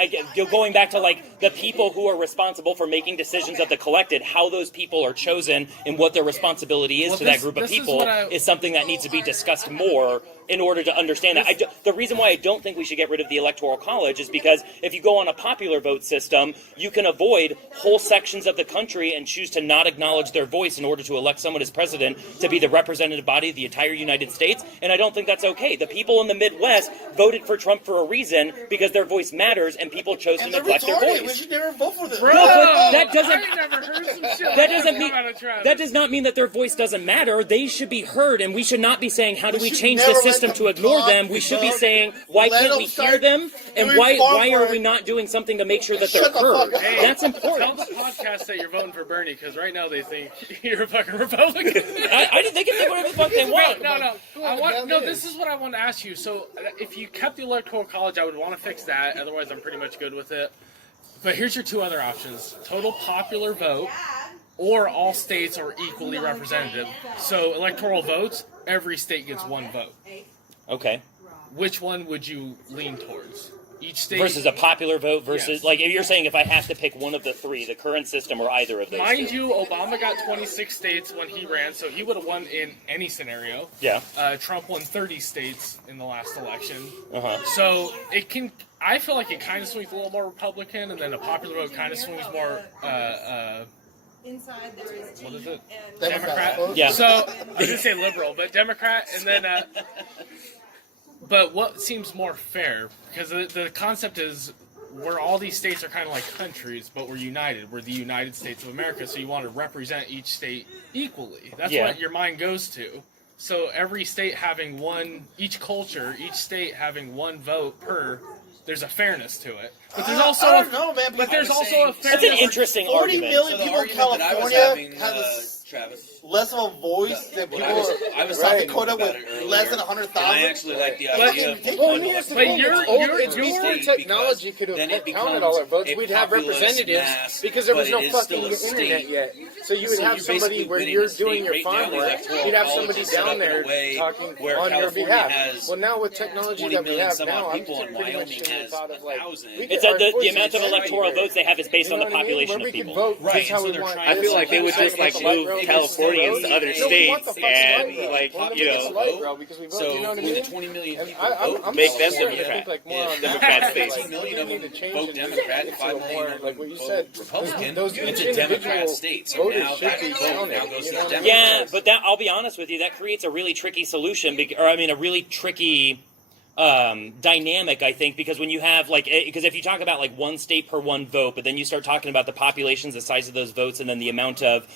going back to like the people who are responsible for making decisions of the collected, how those people are chosen and what their responsibility is Well, to this- that group of this is people what I- is something that needs to be discussed more in order to understand that. The reason why I don't think we should get rid of the Electoral College is because if you go on a popular vote system, you can avoid whole sections of the country and choose to not acknowledge their voice in order to elect someone as president to be the representative body of the entire United States, and I don't think that's okay. The people in the Midwest voted for Trump for a reason because their voice matters, and people chose to neglect their voice. We should never vote for them. Bro, No, but that doesn't. I ain't never heard some shit That like doesn't come mean out of Travis. that does not mean that their voice doesn't matter. They should be heard, and we should not be saying how do we should change never the let system them to ignore talk, them. We should be bro. saying why Let can't them we hear start them, and doing why farm are work. we not doing something to make sure that they're Shut the fuck heard? up. Hey, That's Tell important. the podcast that you're voting for Bernie, because right now they think you're a fucking Republican. They can think whatever the fuck they want. No. This is what I want to ask you. So, if you kept the Electoral College, I would want to fix that. Otherwise, I'm pretty much good with it. But here's your two other options: total popular vote, or all states are equally representative. So, electoral votes, every state gets one vote. Okay. Which one would you lean towards? Each state Versus a popular vote versus, Yes. like, if you're saying if I have to pick one of the three, the current system or either of those Mind two. you, Obama got 26 states when he ran, so he would have won in any scenario. Yeah. Trump won 30 states in the last election. Uh-huh. So it can. I feel like it kind of swings a little more Republican, and then a popular vote kind of swings more. Inside there is What is it? Democrat. Democrat. Yeah. So I didn't say liberal, but Democrat, and then. But what seems more fair? Because the concept is where all these states are kind of like countries, but we're united. We're the United States of America, so you want to represent each state equally. That's Yeah. what your mind goes to. So every state having each culture, each state having one vote per, there's a fairness to it. But there's also I don't know, man. but there's I was also saying- a That's fairness. an interesting 40 argument. million So the people in argument that I was California having, has Travis. less of a voice than When people I was South talking Dakota about with it earlier, less than and I 100,000. actually like the But- idea of Well, one here's the But thing, you're- it's old, you're- it's you're- before technology could then have it counted all our becomes votes. a We'd have populous representatives mass, because there was but no it is fucking still a state. internet yet. So you would So have you're somebody basically where winning you're a state doing your right farm now. The work. Electoral You'd have College somebody is set up down in a there way talking where on your California behalf. has Well, now with technology 20 that we million have some now, odd I'm people, and pretty much Wyoming sure has thought of like 1,000. we It's could- our the voices amount of are electoral everywhere. votes they have is based You on know the what I mean? population Where of we people. could vote Right, just how so we they're want. trying I feel like they would just like move Californians to other states and like because we vote. So You know what I with mean? the 20 million And people I'm Make still them starting to Democrat. think, like, more on Democrat that. states. Like, 15 million of we need them to change vote it Democrat, to 5 million more, of them like what you vote said. Republican. Those It's individual a Democrat state. So voters now should that be vote counted, now goes to you the know? Democrats. Yeah, but I'll be honest with you, that creates a really tricky solution, a really tricky dynamic, I think, because when you have because if you talk about like one state per one vote, but then you start talking about the populations, the size of those votes, and then the amount of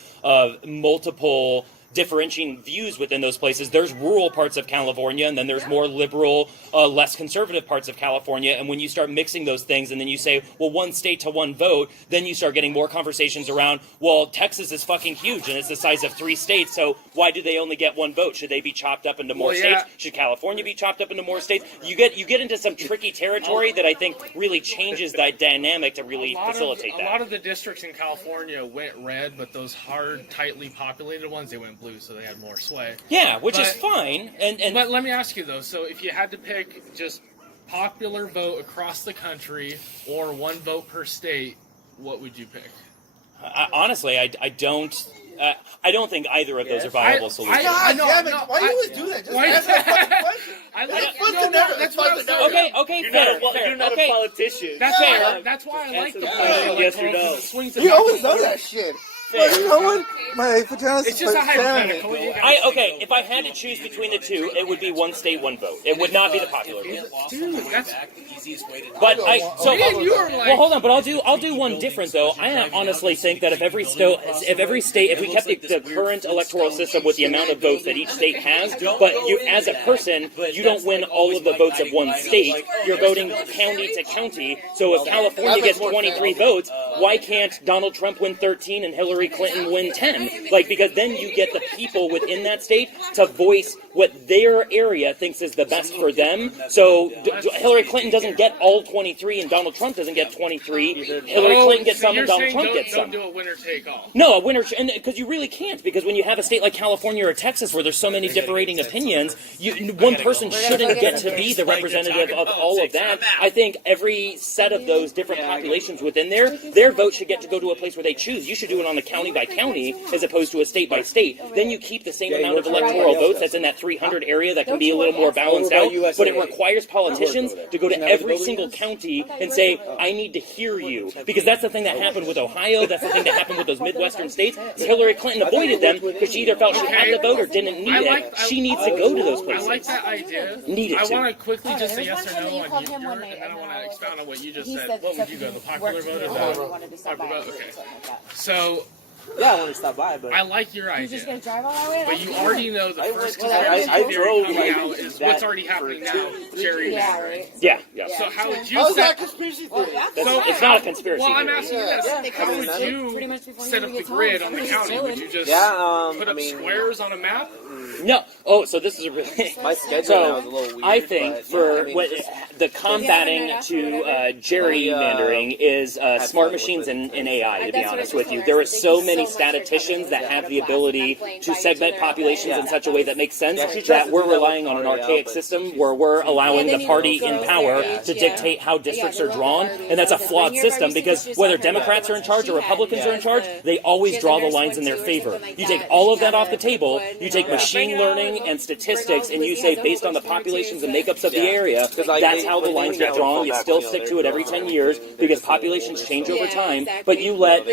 multiple differentiating views within those places. There's rural parts of California, and then there's more liberal, less conservative parts of California. And when you start mixing those things, and then you say, well, one state to one vote, then you start getting more conversations around, well, Texas is fucking huge, and it's the size of 3 states, so why do they only get one vote? Should they be chopped up into more Well, yeah. states? Should California be chopped up into more states? You get into some tricky territory that I think really changes that dynamic to really facilitate A that. lot of the districts in California went red, but those hard, tightly populated ones, they went blue, so they had more sway. Yeah, which is But- fine. And But let me ask you though, so if you had to pick just popular vote across the country or one vote per state, what would you pick? honestly, I don't think either of those are viable solutions. God no, damn it! no, Why do you always do that? Just answer the fucking question. I That's like fun no, to no, know. that's It's what I fun was to know. saying. Okay, You're fair, not, fair. you're not Okay, a politician. That's Yeah. fair. That's why I like the Answer blue. the question, yes or electoral, no. 'cause it swings the You always population. know that shit. Like, you know what? My vagina's It's just a hypothetical. You gotta- okay, if I had to choose between the two, it would be one state, one vote. It would not be the popular vote. That's But me and you are like. well, hold on. But I'll do one different though. I honestly think that if every state, if we kept the current electoral system with the amount of votes that each state has, but you as a person, you don't win all of the votes of one state. You're voting county to county. So if California gets 23 votes, why can't Donald Trump win 13 and Hillary Clinton win 10? Like, because then you get the people within that state to voice what their area thinks is the best for them. So Hillary Clinton doesn't get all 23 and Donald Trump doesn't get 23. Hillary Clinton gets so some you're and Donald saying Trump don't, gets some. Don't do a winner take all. No, a winner, and because you really can't, because when you have a state like California or Texas where there's so many differing opinions, one person shouldn't get to be the representative of all of that. I think every set of those different populations within there their vote should get to go to a place where they choose. You should do it on a county by county as opposed to a state by state. Then you keep the same amount of electoral votes that's in that 300 area that can be a little more balanced out, but it requires politicians to go to every single county and say, I need to hear you. Because that's the thing that happened with Ohio, that's the thing that happened with those Midwestern states. Hillary Clinton avoided them because she either felt she had the vote or didn't need it. She needs to go to those places. I like that idea. Needed I to. want to quickly just say yes or no on your, and then I want to expound on what you just said. What would you go, the popular vote or the popular vote? Okay. So, Yeah, I want to stop by, but I like your idea. Just gonna drive all that way? But you already know the first I conspiracy theory drove coming like out is that what's already happening now, gerrymandering. Yeah. So how would you How's that set... conspiracy theory? So It's not a conspiracy Well, I'm theory. asking you this. How would you set up the grid on the county? Would you just put up squares on a map? No. Oh, so this is a really... my schedule now is a So, little weird. I think but, for yeah, I mean, what the combating to gerrymandering is smart machines and AI, to be honest with you. There are so many statisticians that have the ability to segment populations in such a way that makes sense that we're relying on an archaic system where we're allowing the party in power to dictate how districts are drawn, and that's a flawed system because whether Democrats are in charge or Republicans are in charge, they always draw the lines in their favor. You take all of that off the table, you take machine learning and statistics, and you say based on the populations and makeups of the area, that's how the lines get drawn. You still stick to it every 10 years because populations change over time, but you let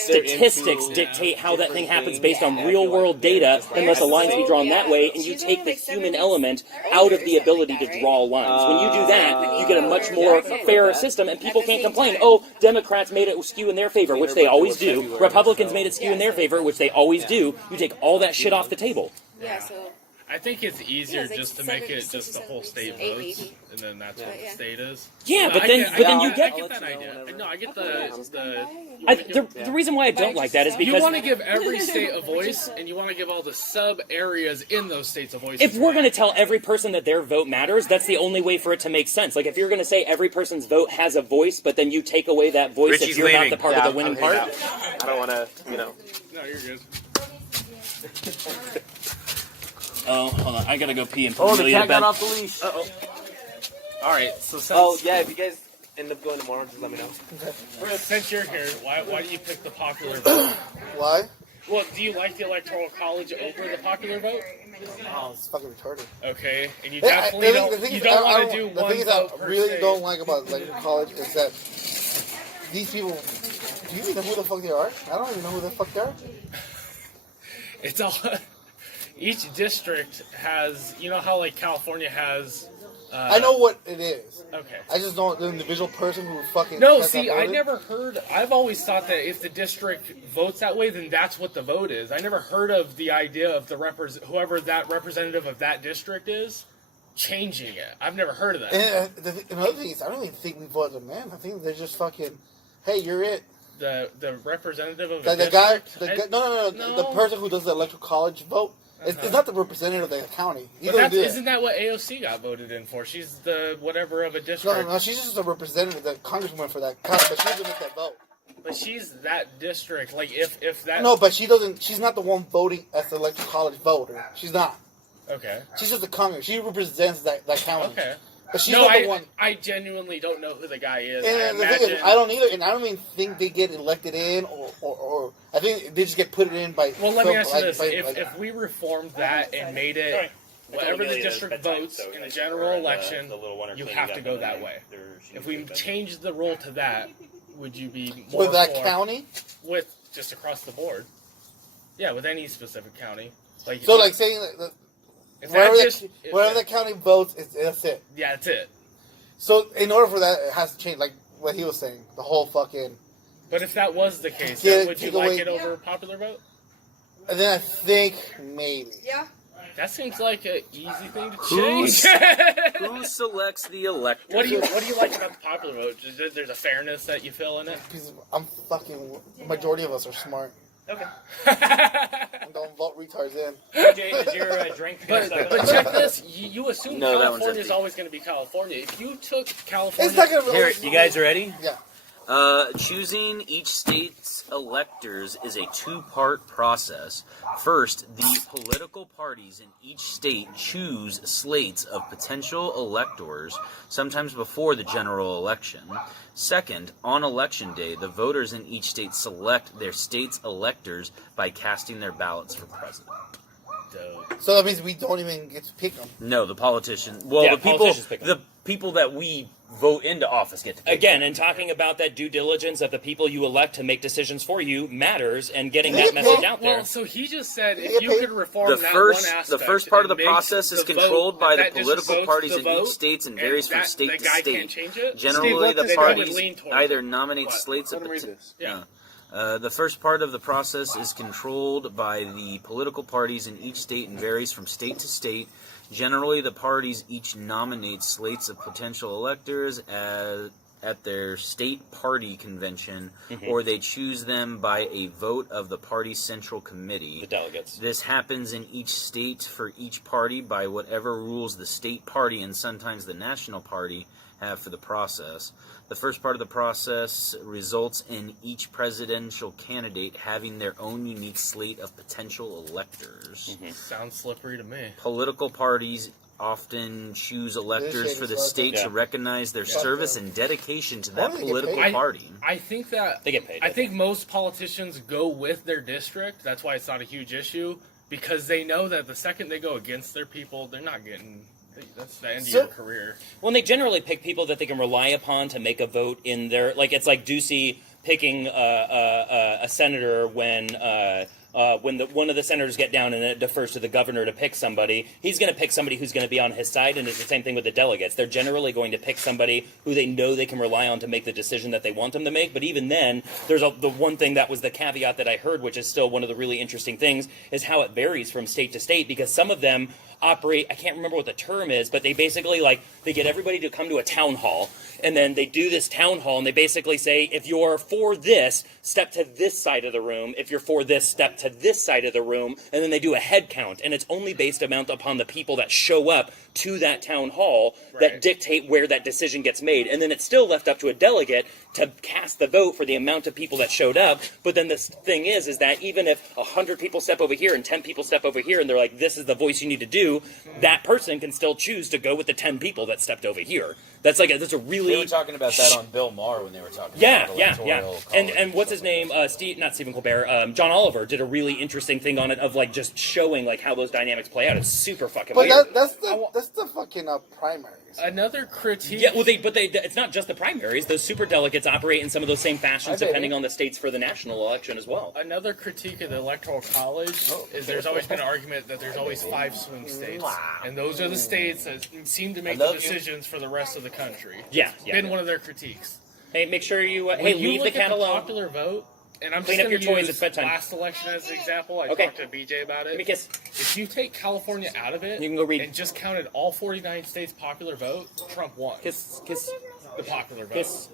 statistics dictate how that thing happens based on real world data and let the lines be drawn that way, and you take the human element out of the ability to draw lines. When you do that, you get a much more fairer system, and people can't complain, oh, Democrats made it skew in their favor, which they always do. Republicans made it skew in their favor, which they always do. You take all that shit off the table. Yeah, so I think it's easier just to make it just the whole state votes, and then that's what the state is. Yeah, but I then you I get get that idea. No, I get the reason why I don't like that is you because want to give every state a voice, and you want to give all the sub areas in those states a voice. if we're going to tell every person that their vote matters, that's the only way for it to make sense. Like if you're going to say every person's vote has a voice, but then you take away that voice if you're not the part of the winning part. I don't want to, No, you're good. Oh, hold on. I gotta go pee and Oh, put the Amelia cat to bed. got off the leash. Uh-oh. All right, so since, Oh, yeah, if you guys end up going tomorrow, just let me know. since you're here, why do you pick the popular vote? Why? Well, do you like the Electoral College over the popular vote? Oh, it's fucking retarded. Okay, and you Yeah, definitely the don't thing is, want to do the one thing is vote I per really state. don't like about electoral college is that these people. Do you even know who the fuck they are? I don't even know who the fuck they are. It's all. Each district has, you know how like California has. I know what it is. Okay. I just don't the individual person who fucking. No, has see, that I voted. never heard. I've always thought that if the district votes that way, then that's what the vote is. I never heard of the idea of the whoever that representative of that district is changing it. I've never heard of that. And another thing is, I don't even think we vote as a man. I think they're just fucking. Hey, you're it. The representative of The district? guy. No. The person who does the electoral college vote. It's not the representative of the county. But isn't that what AOC got voted in for? She's the whatever of a district. No. She's just a representative, the congresswoman for that county, but she doesn't make that vote. But she's that district. Like if that. No, but she doesn't. She's not the one voting as the electoral college voter. She's not. Okay. She's just a congress. She represents that county. Okay. But she's not the one. I genuinely don't know who the guy is. And the thing is, I don't either, and I don't even think they get elected in, or I think they just get put in by. Well, let me ask you this: if we reformed that and made it whatever the district votes in a general election, you have to go that way. If we changed the rule to that, would you be more with that for, county? With just across the board? Yeah, with any specific county. Like so, like saying that. Wherever the county votes, that's it. Yeah, that's it. So, in order for that, it has to change, like what he was saying, the whole fucking... But if that was the case, then would you like it over popular vote? And then I think maybe. Yeah. That seems like an easy thing to change. Who selects the elector? What do you like about the popular vote? There's a fairness that you feel in it? Because the majority of us are smart. Okay. And don't vote retards in. AJ, did your drink? But check this. You assume No, California is always going to be California. If you took California... It's not going to be... Here, you guys ready? Yeah. Choosing each state's electors is a two-part process. First, the political parties in each state choose slates of potential electors, sometimes before the general election. Second, on election day, the voters in each state select their state's electors by casting their ballots for president. So that means we don't even get to pick them. No, the politicians. Well, Yeah, the people, politicians pick 'em. the people that we vote into office get to pick Again, them. and talking about that due diligence of the people you elect to make decisions for you matters, and getting They that get message paid. out there. Well, so he just said They if get you paid. could reform The that first, one aspect, the first part of the and make process is the controlled vote, by the that just political votes parties the in vote, each state and and varies from that- state the to guy state. can't change it? Generally, Steve, let the this guy parties lean towards either it. nominate But slates Let of him read this. Yeah. The first part of the process is controlled by the political parties in each state and varies from state to state. Generally, the parties each nominate slates of potential electors at their state party convention, or they choose them by a vote of the party's central committee. The delegates. This happens in each state for each party by whatever rules the state party and sometimes the national party have for the process. The first part of the process results in each presidential candidate having their own unique slate of potential electors. Sounds slippery to me. Political parties often choose electors for the state to recognize their service and dedication to that Why do they get political paid? party. I think that They get paid. I think most politicians go with their district. That's why it's not a huge issue, because they know that the second they go against their people, they're not getting. That's the end of your career. Well, and they generally pick people that they can rely upon to make a vote in their. Like, it's like Ducey picking a senator when one of the senators get down and it defers to the governor to pick somebody. He's going to pick somebody who's going to be on his side, and it's the same thing with the delegates. They're generally going to pick somebody who they know they can rely on to make the decision that they want them to make. But even then, there's the one thing that was the caveat that I heard, which is still one of the really interesting things, is how it varies from state to state, because some of them operate, I can't remember what the term is, but they basically, like, they get everybody to come to a town hall, and then they do this town hall, and they basically say, if you're for this, step to this side of the room. If you're for this, step to this side of the room. And then they do a head count, and it's only based upon the people that show up to that town hall that dictate where that decision gets made. And then it's still left up to a delegate to cast the vote for the amount of people that showed up. But then the thing is that even if 100 people step over here and 10 people step over here, and they're like, this is the voice you need to do, that person can still choose to go with the 10 people that stepped over here. That's a really... They were talking about that on Bill Maher when they were talking Yeah, about yeah. electoral And what's his name? Not Stephen Colbert. John Oliver did a really interesting thing on it of like just showing like how those dynamics play out. It's super fucking But weird. that's the fucking primaries. Another critique. Yeah, well, it's not just the primaries. Those super delegates operate in some of those same fashions, depending on the states for the national election as well. Another critique of the Electoral College is there's always been an argument that there's always 5 swing states, and those are the states that seem to make the decisions for the rest of the country. Yeah, It's been one of their critiques. Hey, make sure you When you leave the look at cat alone. Popular vote, and I'm Clean just up your going to toys, use it's bedtime. last election as an example. I Okay. talked to BJ about it. Give me a kiss. If you take California out of it, You can go read. and just counted all 49 states popular vote, Trump won. Kiss. The popular vote. Kiss.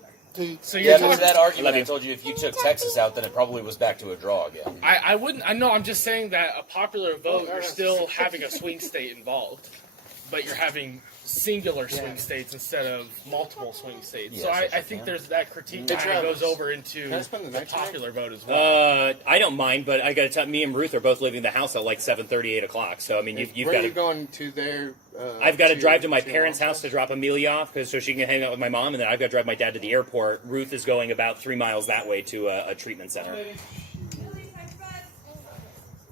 So Yeah, you're there was talking, that argument I I told you if you took Texas out, then it probably was back to a draw again. I wouldn't. I know. I'm just saying that a popular vote, you're still having a swing state involved, but you're having singular swing states instead of multiple swing states. Yes, so yes, I I think can. there's that critique Hey, that Travis, goes over into can I spend the the night tonight? popular vote as well. I don't mind, but I got to tell me and Ruth are both leaving the house at like 7:30, 8 o'clock. So I mean, you've Where got are you to. going to there? I've got to drive to my parents' house to drop Amelia off so she can hang out with my mom, and then I've got to drive my dad to the airport. Ruth is going about 3 miles that way to a treatment center.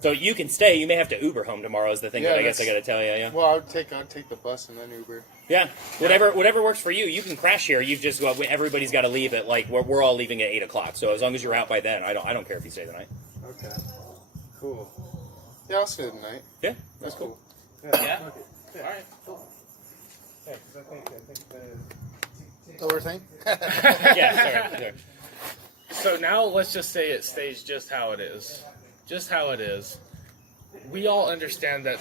So you can stay. You may have to Uber home tomorrow. Is the thing Yeah, that I guess I that's- got to tell you. Yeah. Well, I'd take the bus and then Uber. Yeah. Whatever works for you. You can crash here. You've just everybody's got to leave at like we're all leaving at 8 o'clock. So as long as you're out by then, I don't care if you stay the night. Okay. Cool. Yeah, I'll stay the night. Yeah. That's cool. Yeah. All right. Yeah, 'cause I think So we're saying? Yeah. Sorry. So now let's just say it stays just how it is. Just how it is. We all understand that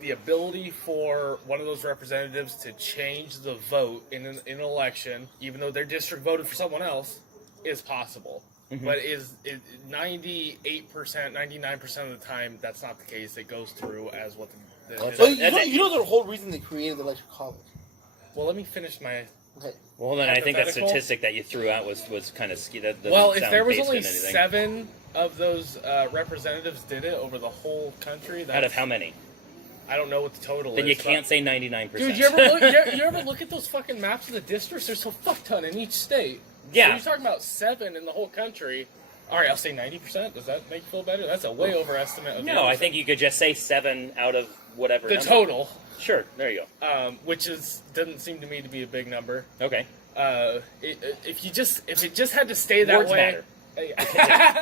the ability for one of those representatives to change the vote in an election, even though their district voted for someone else, is possible. Mm-hmm. But is 98%, 99% of the time, that's not the case. It goes through as what the But you know the whole reason they created the electoral college. well, let me finish my Well, then I think that Hypothetical? statistic that you threw out was kind of ski. That doesn't Well, if sound there was based only in anything. 7 of those representatives did it over the whole country, Out of how many? I don't know what the total Then is. you can't say 99%. Dude, you ever look at those fucking maps of the districts? There's a fuck ton in each state. Yeah. So you're talking about 7 in the whole country. All right, I'll say 90%. Does that make you feel better? That's a way overestimate. Of No, I think you could just say 7 out of whatever. the number. total. Sure, there you go. Which doesn't seem to me to be a big number. Okay. If it just had to stay that Words way, matter.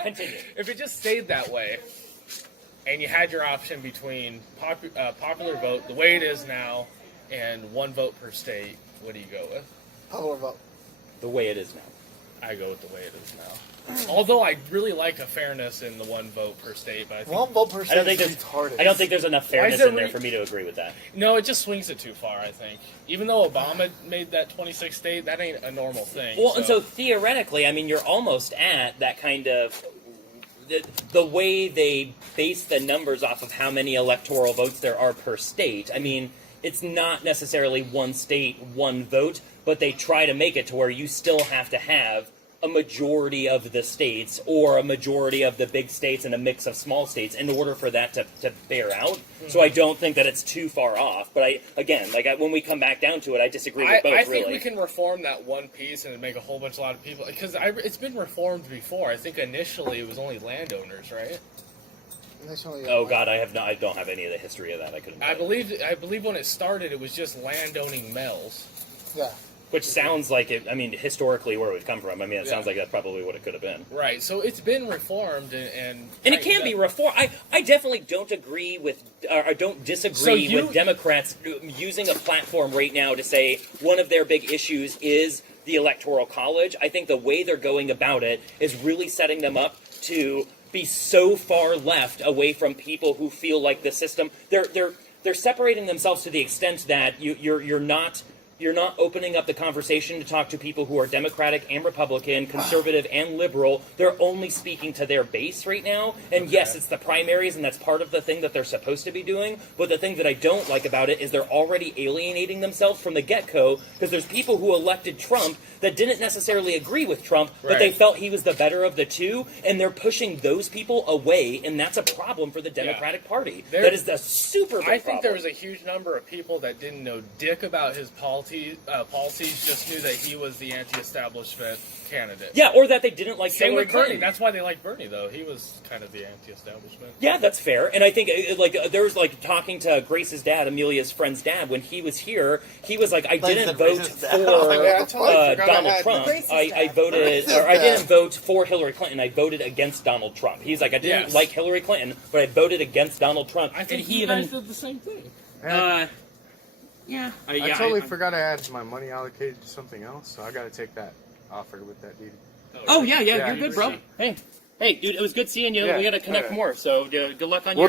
Continue. If it just stayed that way, and you had your option between popular vote, the way it is now, and 1 vote per state, what do you go with? Popular vote. The way it is now. I go with the way it is now. Although I really like a fairness in the 1 vote per state, but I think 1 vote per I don't state think is there's. retarded. I don't think there's enough Why is fairness it in there re- for me to agree with that. no, it just swings it too far. I think even though Obama made that 26 state, that ain't a normal thing. Well, and so theoretically, I mean, you're almost at that kind of the way they base the numbers off of how many electoral votes there are per state. I mean, it's not necessarily 1 state, 1 vote, but they try to make it to where you still have to have a majority of the states or a majority of the big states and a mix of small states in order for that to bear out. So I don't think that it's too far off. But when we come back down to it, I disagree with both, I think really. we can reform that one piece and make a whole bunch of people, because it's been reformed before. I think initially it was only landowners, right? Oh God, I don't have any of the history of that. I couldn't. I believe when it started, it was just landowning males. Yeah. Which sounds like it. I mean, historically, where it would come from. I mean, it Yeah. sounds like that's probably what it could have been. Right. So it's been reformed And it can be reformed. I definitely don't agree with, or don't disagree So you- with Democrats using a platform right now to say one of their big issues is the Electoral College. I think the way they're going about it is really setting them up to be so far left away from people who feel like the system. They're separating themselves to the extent that you're not opening up the conversation to talk to people who are Democratic and Republican, conservative and liberal. They're only speaking to their base right now. And yes, it's the primaries, and that's part of the thing that they're supposed to be doing. But the thing that I don't like about it is they're already alienating themselves from the get-go, because there's people who elected Trump that didn't necessarily agree with Trump, but they felt he was the better of the two, and they're pushing those people away, and that's a problem for the Democratic Party. That is the super big I think problem. there was a huge number of people that didn't know dick about his policies, just knew that he was the anti-establishment candidate. Yeah, or that they didn't like Same Hillary with Bernie. Clinton. That's why they liked Bernie, though. He was kind of the anti-establishment. Yeah, that's fair. And I think, there was, talking to Grace's dad, Amelia's friend's dad, when he was here, he was like, I didn't vote for Donald Trump. I voted, or I didn't vote for Hillary Clinton. I voted against Donald Trump. He's like, I didn't like Hillary Clinton, but I voted against Donald Trump. I think and he guys did the same thing. Yeah. I totally forgot I had my money allocated to something else, so I got to take that offer with that dude. Oh, yeah, you're good, bro. Hey, dude, it was good seeing you. Yeah. We got to connect Okay. more, so good luck on your...